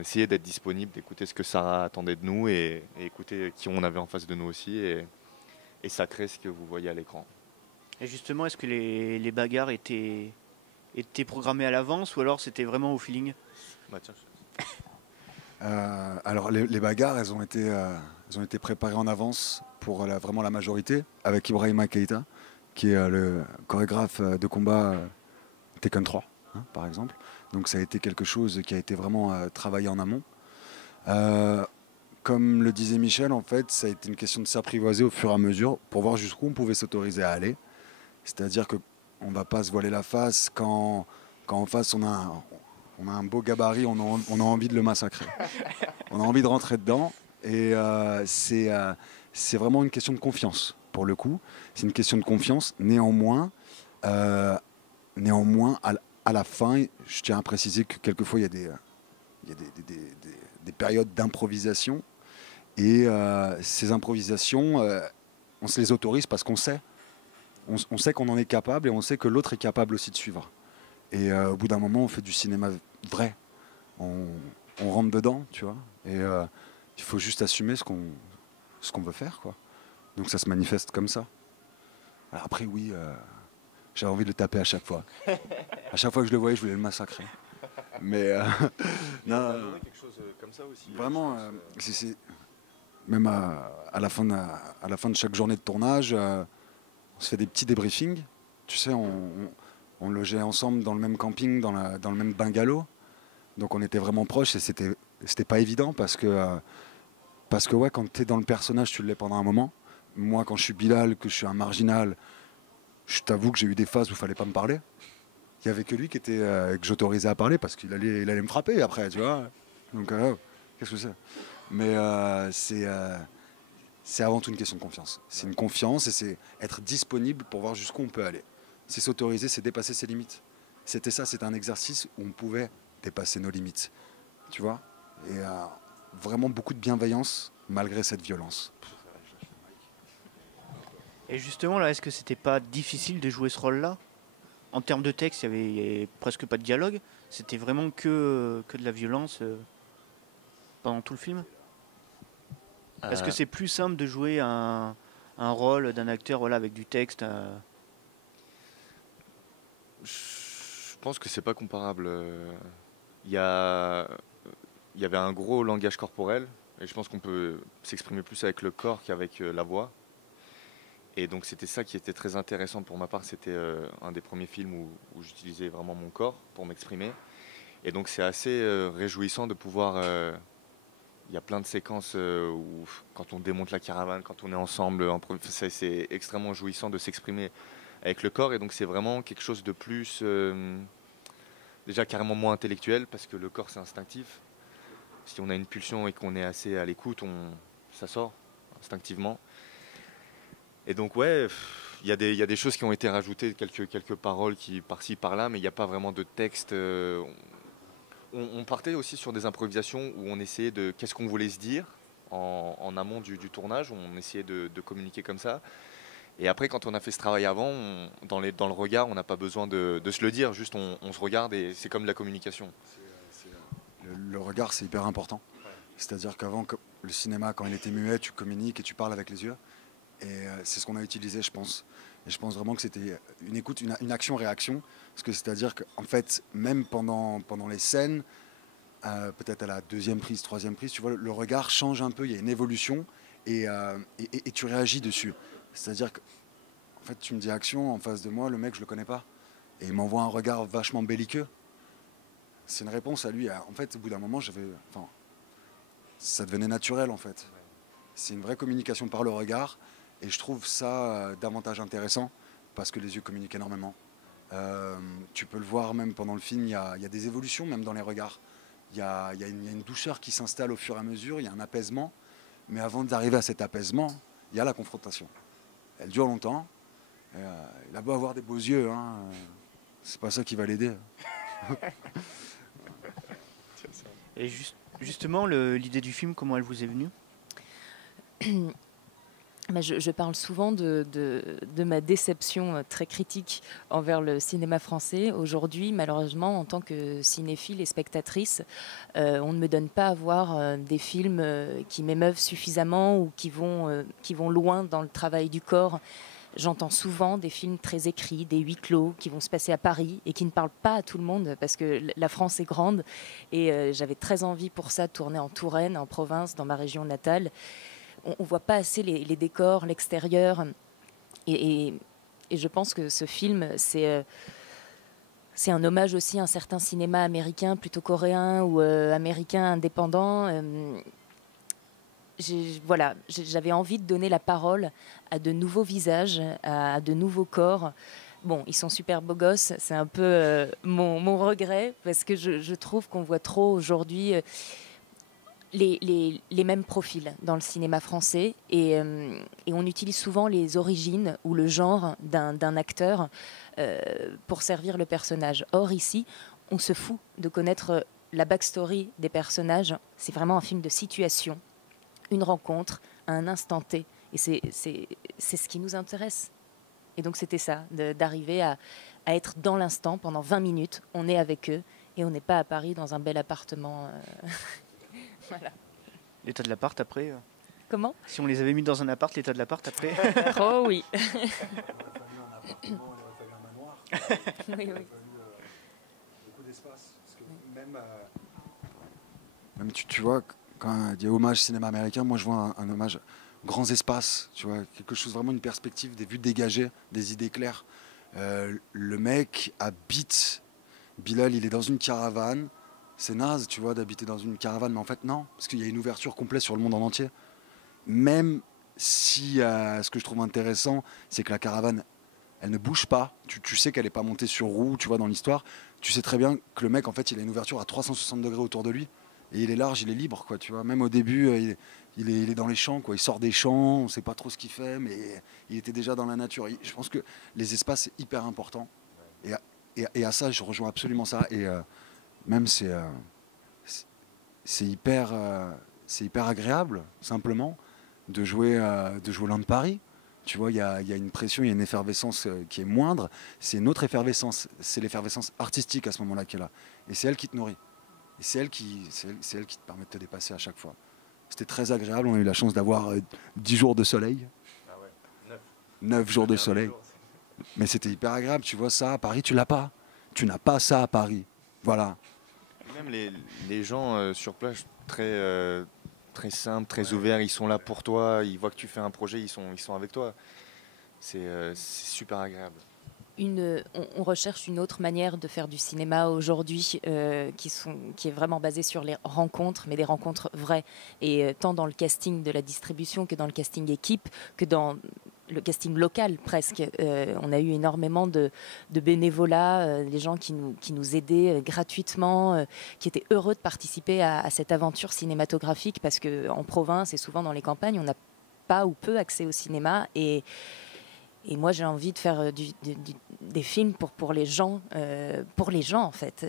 essayait d'être disponible, d'écouter ce que Sarah attendait de nous et écouter qui on avait en face de nous aussi. Et ça crée ce que vous voyez à l'écran. Et justement, est-ce que les bagarres étaient programmées à l'avance ou alors c'était vraiment au feeling? Tiens, alors les bagarres, elles ont été préparées en avance pour vraiment la majorité, avec Ibrahima Keïta, qui est le chorégraphe de combat Tekken 3, par exemple. Donc ça a été quelque chose qui a été vraiment travaillé en amont. Comme le disait Michel, en fait, ça a été une question de s'apprivoiser au fur et à mesure pour voir jusqu'où on pouvait s'autoriser à aller. C'est-à-dire qu'on ne va pas se voiler la face quand en face on a un beau gabarit, on a envie de le massacrer. On a envie de rentrer dedans. Et c'est vraiment une question de confiance, pour le coup. C'est une question de confiance. Néanmoins, à la fin, je tiens à préciser que quelquefois, il y a des périodes d'improvisation. Et ces improvisations, on se les autorise parce qu'on sait. On sait qu'on en est capable et on sait que l'autre est capable aussi de suivre. Et au bout d'un moment, on fait du cinéma vrai. On rentre dedans, tu vois. Et il faut juste assumer ce qu'on veut faire, quoi. Donc ça se manifeste comme ça. Alors après, oui, j'avais envie de le taper à chaque fois. À chaque fois que je le voyais, je voulais le massacrer. Mais non, quelque chose comme ça aussi. vraiment, c'est même à la fin de chaque journée de tournage, on se fait des petits débriefings. Tu sais, on logeait ensemble dans le même camping, dans le même bungalow. Donc on était vraiment proches et c'était pas évident parce que ouais, quand tu es dans le personnage, tu l'es pendant un moment. Moi, quand je suis Bilal, que je suis un marginal, je t'avoue que j'ai eu des phases où il fallait pas me parler. Il y avait que lui que j'autorisais à parler parce qu'il allait me frapper après, tu vois. Donc qu'est-ce que c'est? Mais c'est avant tout une question de confiance. C'est une confiance et c'est être disponible pour voir jusqu'où on peut aller. C'est s'autoriser, c'est dépasser ses limites. C'était un exercice où on pouvait dépasser nos limites, tu vois. Et vraiment beaucoup de bienveillance malgré cette violence. Et justement, là, est-ce que c'était pas difficile de jouer ce rôle-là? En termes de texte, il y avait presque pas de dialogue. C'était vraiment que de la violence pendant tout le film. Est-ce que c'est plus simple de jouer un un rôle d'un acteur voilà, avec du texte. Je pense que c'est pas comparable. Il y a, il y avait un gros langage corporel et je pense qu'on peut s'exprimer plus avec le corps qu'avec la voix. Et donc c'était ça qui était très intéressant pour ma part. C'était un des premiers films où j'utilisais vraiment mon corps pour m'exprimer. Et donc c'est assez réjouissant de pouvoir... il y a plein de séquences où quand on démonte la caravane, quand on est ensemble, c'est extrêmement jouissant de s'exprimer avec le corps. Et donc c'est vraiment quelque chose de plus... déjà carrément moins intellectuel parce que le corps c'est instinctif. Si on a une pulsion et qu'on est assez à l'écoute, ça sort instinctivement. Et donc ouais, il y a des choses qui ont été rajoutées, quelques paroles qui par-ci par-là, mais il n'y a pas vraiment de texte. On partait aussi sur des improvisations où on essayait de qu'est-ce qu'on voulait se dire en amont du tournage, on essayait de communiquer comme ça. Et après, quand on a fait ce travail avant, dans le regard, on n'a pas besoin de se le dire, juste on se regarde et c'est comme de la communication. Le regard, c'est hyper important. Ouais. C'est-à-dire qu'avant, le cinéma, quand il était muet, tu communiques et tu parles avec les yeux. Et c'est ce qu'on a utilisé, je pense. Et je pense vraiment que c'était une écoute, une action-réaction. Parce que c'est-à-dire qu'en fait, même pendant les scènes, peut-être à la deuxième prise, troisième prise, tu vois, le regard change un peu, il y a une évolution et tu réagis dessus. C'est-à-dire que, en fait, tu me dis action, en face de moi, le mec, je le connais pas. Et il m'envoie un regard vachement belliqueux. C'est une réponse à lui. En fait, au bout d'un moment, ça devenait naturel, en fait. C'est une vraie communication par le regard. Et je trouve ça davantage intéressant parce que les yeux communiquent énormément. Tu peux le voir même pendant le film, il y a des évolutions même dans les regards. Il y a une douceur qui s'installe au fur et à mesure, il y a un apaisement. Mais avant d'arriver à cet apaisement, il y a la confrontation. Elle dure longtemps. Il a beau avoir des beaux yeux, hein, c'est pas ça qui va l'aider. Et justement, l'idée du film, comment elle vous est venue ? Je parle souvent de ma déception très critique envers le cinéma français. Aujourd'hui, malheureusement, en tant que cinéphile et spectatrice, on ne me donne pas à voir des films qui m'émeuvent suffisamment ou qui vont loin dans le travail du corps. J'entends souvent des films très écrits, des huis clos qui vont se passer à Paris et qui ne parlent pas à tout le monde parce que la France est grande et j'avais très envie pour ça de tourner en Touraine, en province, dans ma région natale. On ne voit pas assez les décors, l'extérieur et je pense que ce film, c'est un hommage aussi à un certain cinéma américain, plutôt coréen ou américain indépendant. J'avais envie de donner la parole à de nouveaux visages, à de nouveaux corps. Bon, ils sont super beaux gosses, c'est un peu mon regret, parce que je trouve qu'on voit trop aujourd'hui les mêmes profils dans le cinéma français, et on utilise souvent les origines ou le genre d'un acteur pour servir le personnage. Or, ici, on se fout de connaître la backstory des personnages. C'est vraiment un film de situation. Une rencontre à un instant T. Et c'est ce qui nous intéresse. Et donc c'était ça, d'arriver à être dans l'instant pendant 20 minutes. On est avec eux et on n'est pas à Paris dans un bel appartement. Voilà. L'état de l'appart après Comment ? Si on les avait mis dans un appart, l'état de l'appart après Oh oui. Il aurait fallu un appartement, il aurait fallu un manoir. Oui, oui. Il aurait fallu beaucoup d'espace. Parce que même tu vois, quand il y a hommage cinéma américain, moi je vois un hommage grands espaces, tu vois, quelque chose vraiment, une perspective, des vues dégagées, des idées claires. Le mec habite, Bilal, il est dans une caravane. C'est naze, tu vois, d'habiter dans une caravane, mais en fait non, parce qu'il y a une ouverture complète sur le monde en entier. Même si ce que je trouve intéressant, c'est que la caravane, elle ne bouge pas. Tu sais qu'elle n'est pas montée sur roue, tu vois, dans l'histoire. Tu sais très bien que le mec, en fait, il a une ouverture à 360 degrés autour de lui. Et il est large, il est libre, quoi, tu vois. Même au début, il est dans les champs, quoi. Il sort des champs, on ne sait pas trop ce qu'il fait, mais il était déjà dans la nature. Je pense que les espaces, c'est hyper important. Et à ça, je rejoins absolument ça. Et même, c'est hyper agréable, simplement, de jouer Land de Paris. Tu vois, il y a une pression, il y a une effervescence qui est moindre. C'est une autre effervescence. C'est l'effervescence artistique à ce moment-là qui est là. Et c'est elle qui te nourrit. Et c'est elle qui te permet de te dépasser à chaque fois. C'était très agréable. On a eu la chance d'avoir 10 jours de soleil. Ah ouais. 9 jours de soleil. Mais c'était hyper agréable, tu vois ça à Paris, tu l'as pas. Tu n'as pas ça à Paris. Voilà. Même les gens sur place, très simples, très ouverts, ils sont là pour toi, ils voient que tu fais un projet, ils sont avec toi. C'est super agréable. On recherche une autre manière de faire du cinéma aujourd'hui qui est vraiment basée sur les rencontres, mais des rencontres vraies. Et tant dans le casting de la distribution que dans le casting équipe, que dans le casting local presque. On a eu énormément de bénévolat, des gens qui nous aidaient gratuitement, qui étaient heureux de participer à cette aventure cinématographique, parce qu'en province et souvent dans les campagnes, on n'a pas ou peu accès au cinéma. Et moi, j'ai envie de faire des films pour les gens en fait,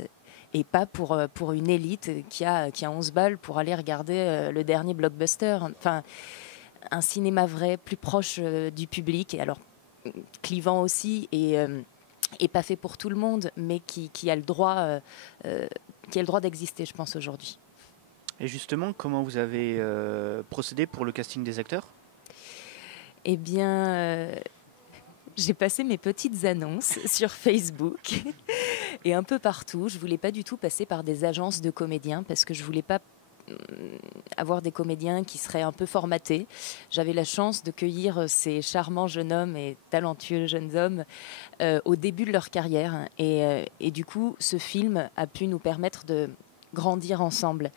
et pas pour une élite qui a 11 balles pour aller regarder le dernier blockbuster. Enfin, un cinéma vrai, plus proche du public, et alors clivant aussi, et pas fait pour tout le monde, mais qui a le droit d'exister, je pense, aujourd'hui. Et justement, comment vous avez procédé pour le casting des acteurs ? Eh bien... j'ai passé mes petites annonces sur Facebook et un peu partout. Je ne voulais pas du tout passer par des agences de comédiens parce que je ne voulais pas avoir des comédiens qui seraient un peu formatés. J'avais la chance de cueillir ces charmants jeunes hommes et talentueux jeunes hommes au début de leur carrière. Et du coup, ce film a pu nous permettre de grandir ensemble.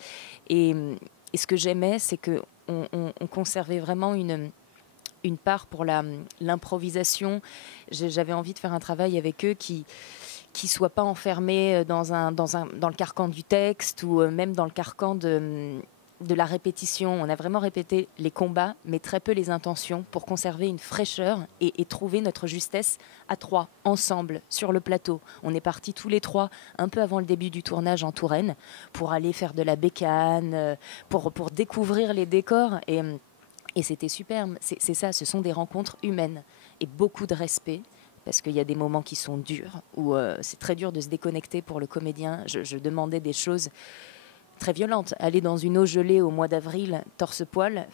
Et ce que j'aimais, c'est qu'on conservait vraiment une part pour l'improvisation. J'avais envie de faire un travail avec eux qui soit pas enfermé dans le carcan du texte ou même dans le carcan de la répétition. On a vraiment répété les combats, mais très peu les intentions, pour conserver une fraîcheur et trouver notre justesse à trois, ensemble, sur le plateau. On est partis tous les trois, un peu avant le début du tournage en Touraine, pour aller faire de la bécane, pour découvrir les décors. Et c'était superbe. C'est ça, ce sont des rencontres humaines et beaucoup de respect, parce qu'il y a des moments qui sont durs, où c'est très dur de se déconnecter pour le comédien. Je demandais des choses très violentes. Aller dans une eau gelée au mois d'avril, torse-poil,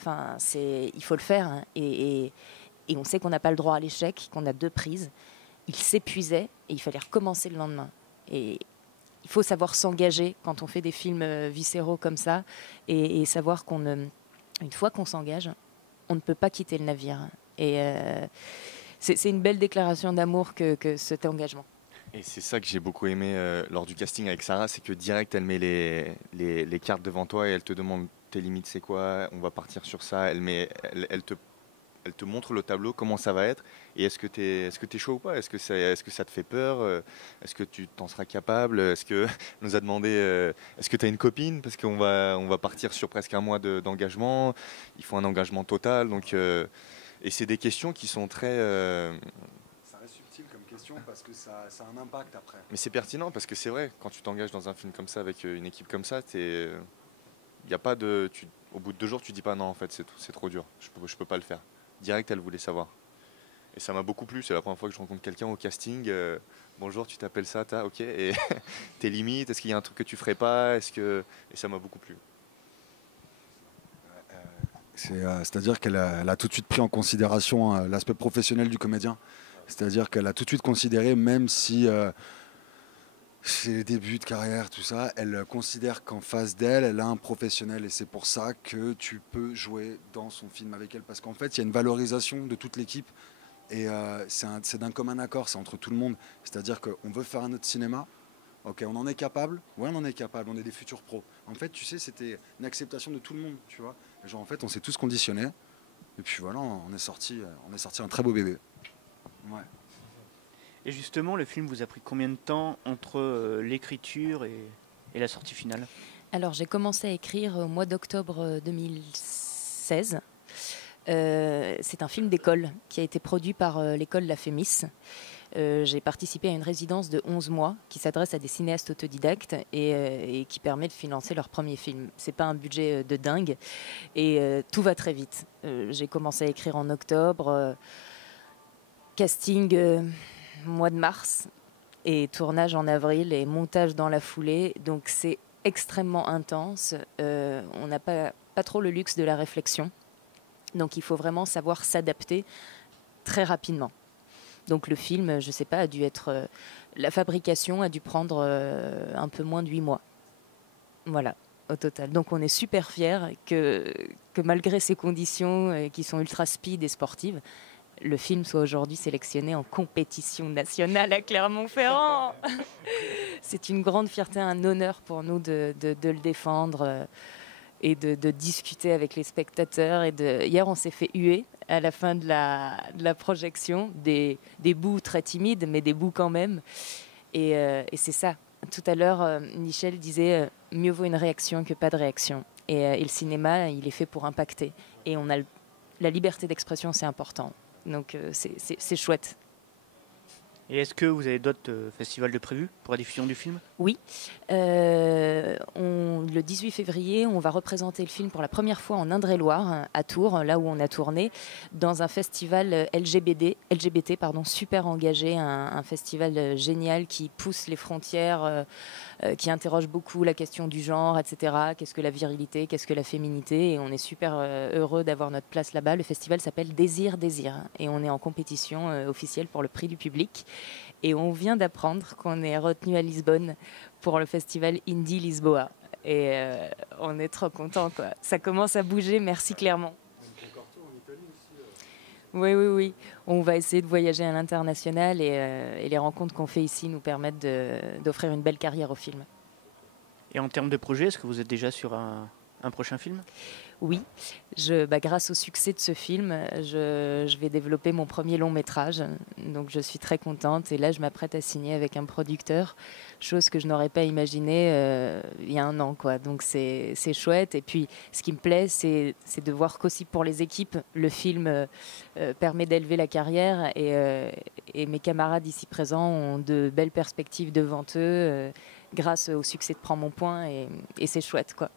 il faut le faire. Hein. Et on sait qu'on n'a pas le droit à l'échec, qu'on a 2 prises. Il s'épuisait et il fallait recommencer le lendemain. Et il faut savoir s'engager quand on fait des films viscéraux comme ça, et savoir une fois qu'on s'engage, on ne peut pas quitter le navire. Et c'est une belle déclaration d'amour que cet engagement. Et c'est ça que j'ai beaucoup aimé lors du casting avec Sarah, c'est que direct elle met les cartes devant toi et elle te demande tes limites c'est quoi, on va partir sur ça, elle te montre le tableau, comment ça va être, et est-ce que t'es chaud ou pas, est-ce que ça te fait peur, est-ce que tu t'en seras capable, est-ce que nous a demandé est-ce que tu as une copine, parce qu'on va partir sur presque un mois d'engagement, il faut un engagement total, donc et c'est des questions qui sont très ça reste subtil comme question parce que ça a un impact après. Mais c'est pertinent parce que c'est vrai, quand tu t'engages dans un film comme ça avec une équipe comme ça, y a pas de au bout de 2 jours tu dis pas non, en fait c'est trop dur, je peux pas le faire. Direct, elle voulait savoir. Et ça m'a beaucoup plu. C'est la première fois que je rencontre quelqu'un au casting. Bonjour, tu t'appelles ça, ok. Et tes limites, est-ce qu'il y a un truc que tu ferais pas, et ça m'a beaucoup plu. C'est-à-dire qu'elle a tout de suite pris en considération l'aspect professionnel du comédien. C'est-à-dire qu'elle a tout de suite considéré, même si c'est les débuts de carrière, tout ça, elle considère qu'en face d'elle, elle a un professionnel, et c'est pour ça que tu peux jouer dans son film avec elle, parce qu'en fait, il y a une valorisation de toute l'équipe, et c'est d'un commun accord, c'est entre tout le monde. C'est-à-dire qu'on veut faire un autre cinéma, ok, on en est capable, ouais, on en est capable, on est des futurs pros. En fait, tu sais, c'était une acceptation de tout le monde, tu vois. Et genre, en fait, on s'est tous conditionnés, et puis voilà, on est sorti un très beau bébé. Ouais. Et justement, le film vous a pris combien de temps entre l'écriture et la sortie finale ? Alors, j'ai commencé à écrire au mois d'octobre 2016. C'est un film d'école qui a été produit par l'école La Fémis. J'ai participé à une résidence de 11 mois qui s'adresse à des cinéastes autodidactes et qui permet de financer leur premier film. C'est pas un budget de dingue et tout va très vite. J'ai commencé à écrire en octobre, casting mois de mars et tournage en avril et montage dans la foulée. Donc c'est extrêmement intense. On n'a pas trop le luxe de la réflexion. Donc il faut vraiment savoir s'adapter très rapidement. Donc le film, je ne sais pas, a dû être... la fabrication a dû prendre un peu moins de 8 mois. Voilà, au total. Donc on est super fiers que malgré ces conditions qui sont ultra speed et sportives, le film soit aujourd'hui sélectionné en compétition nationale à Clermont-Ferrand. C'est une grande fierté, un honneur pour nous de le défendre et de discuter avec les spectateurs. Hier, on s'est fait huer à la fin de la projection, des bouts très timides, mais des bouts quand même. Et c'est ça. Tout à l'heure, Michel disait mieux vaut une réaction que pas de réaction. Et le cinéma, il est fait pour impacter. Et on a la liberté d'expression, c'est important. Donc c'est chouette. Et est-ce que vous avez d'autres festivals de prévus pour la diffusion du film ? Oui. Le 18 février, on va représenter le film pour la première fois en Indre-et-Loire, à Tours, là où on a tourné, dans un festival LGBT super engagé, un festival génial qui pousse les frontières, qui interroge beaucoup la question du genre, etc. Qu'est-ce que la virilité, qu'est-ce que la féminité ? Et on est super heureux d'avoir notre place là-bas. Le festival s'appelle Désir, et on est en compétition officielle pour le prix du public. Et on vient d'apprendre qu'on est retenu à Lisbonne pour le festival Indie Lisboa. Et on est trop contents, quoi. Ça commence à bouger, merci Clermont. Oui. On va essayer de voyager à l'international et les rencontres qu'on fait ici nous permettent d'offrir une belle carrière au film. Et en termes de projet, est-ce que vous êtes déjà sur un prochain film ? Oui, grâce au succès de ce film, je vais développer mon premier long métrage. Donc je suis très contente. Et là, je m'apprête à signer avec un producteur, chose que je n'aurais pas imaginée il y a un an, quoi. Donc c'est chouette. Et puis, ce qui me plaît, c'est de voir qu'aussi pour les équipes, le film permet d'élever la carrière. Et mes camarades ici présents ont de belles perspectives devant eux grâce au succès de Prends mon point. Et c'est chouette, quoi.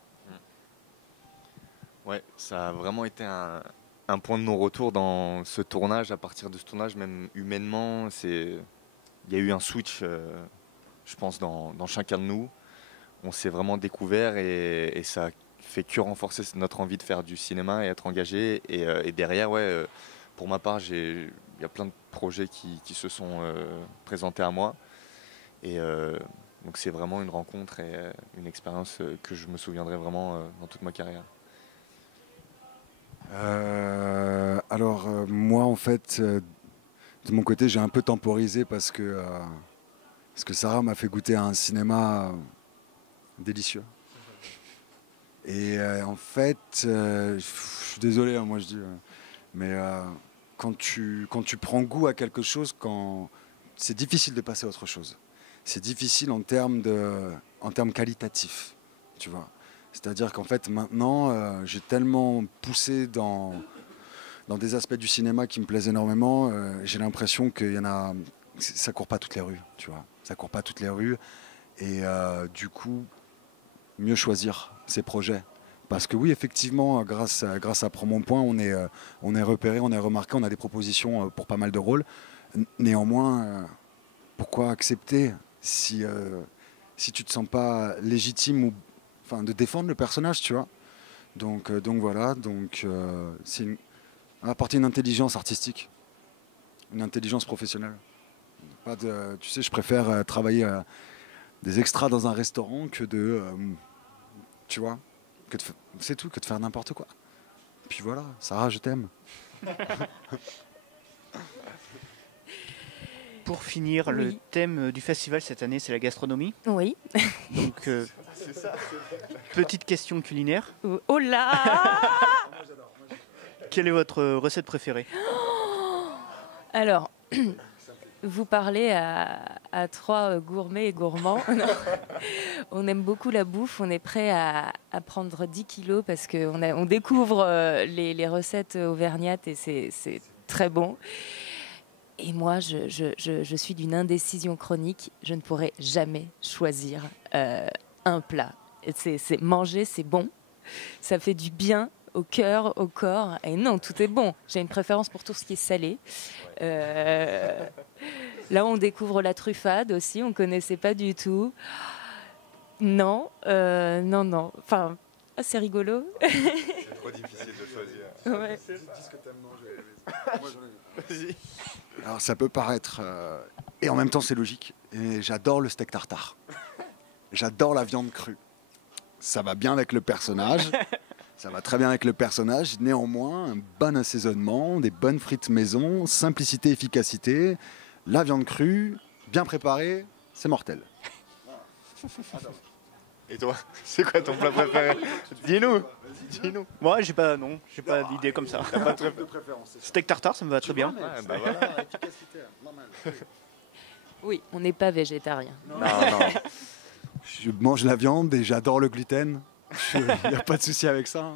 Ouais, ça a vraiment été un point de non-retour dans ce tournage. À partir de ce tournage, même humainement, il y a eu un switch, je pense, dans chacun de nous. On s'est vraiment découvert et ça fait que renforcer notre envie de faire du cinéma et être engagé. Et derrière, pour ma part, il y a plein de projets qui se sont présentés à moi. Et donc c'est vraiment une rencontre et une expérience que je me souviendrai vraiment dans toute ma carrière. Moi en fait de mon côté j'ai un peu temporisé parce que Sarah m'a fait goûter à un cinéma délicieux et en fait je suis désolé moi je dis mais quand tu prends goût à quelque chose, c'est difficile de passer à autre chose, c'est difficile en termes qualitatifs, tu vois. C'est-à-dire qu'en fait, maintenant, j'ai tellement poussé dans des aspects du cinéma qui me plaisent énormément. J'ai l'impression que ça court pas toutes les rues, tu vois. Ça court pas toutes les rues. Et du coup, mieux choisir ses projets. Parce que oui, effectivement, grâce à Prends mon point, on est repéré, on est remarqué, on a des propositions pour pas mal de rôles. Néanmoins, pourquoi accepter si tu te sens pas légitime de défendre le personnage, tu vois. Donc voilà, c'est apporter une intelligence artistique, une intelligence professionnelle. Tu sais, je préfère travailler des extras dans un restaurant que tu vois, c'est tout, que de faire n'importe quoi. Puis voilà, Sarah, je t'aime. Pour finir, le thème du festival cette année, c'est la gastronomie. Oui. Donc, petite question culinaire. Oh là Quelle est votre recette préférée ? Alors, vous parlez à trois gourmets et gourmands. On aime beaucoup la bouffe, on est prêt à prendre 10 kilos parce qu'on découvre les recettes auvergnates et c'est très bon. Et moi, je suis d'une indécision chronique. Je ne pourrai jamais choisir un plat. Manger, c'est bon. Ça fait du bien au cœur, au corps. Et non, tout est bon. J'ai une préférence pour tout ce qui est salé. Là, on découvre la truffade aussi. On ne connaissait pas du tout. Non. Enfin, Ah, c'est rigolo. C'est trop difficile de choisir. Ouais. Alors ça peut paraître... et en même temps c'est logique. Et j'adore le steak tartare. J'adore la viande crue. Ça va bien avec le personnage. Ça va très bien avec le personnage. Néanmoins, un bon assaisonnement, des bonnes frites maison, simplicité, efficacité. La viande crue, bien préparée, c'est mortel. Et toi, c'est quoi ton plat préféré? Dis-nous. Moi, j'ai pas d'idée comme ça. T'as pas de préférence. Steak tartare, ça me va très bien. Ouais, bah voilà. Efficacité, normal. Oui, on n'est pas végétarien. Non. Je mange la viande et j'adore le gluten. Il n'y a pas de souci avec ça.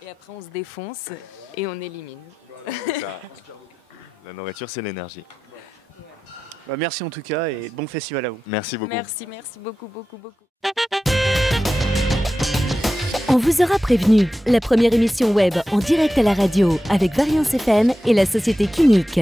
Et après, on se défonce et on élimine. Ça. La nourriture, c'est l'énergie. Bah, merci en tout cas et bon festival à vous. Merci beaucoup. Merci beaucoup. On vous aura prévenu, la première émission web en direct à la radio avec Variance FM et la société Kinic.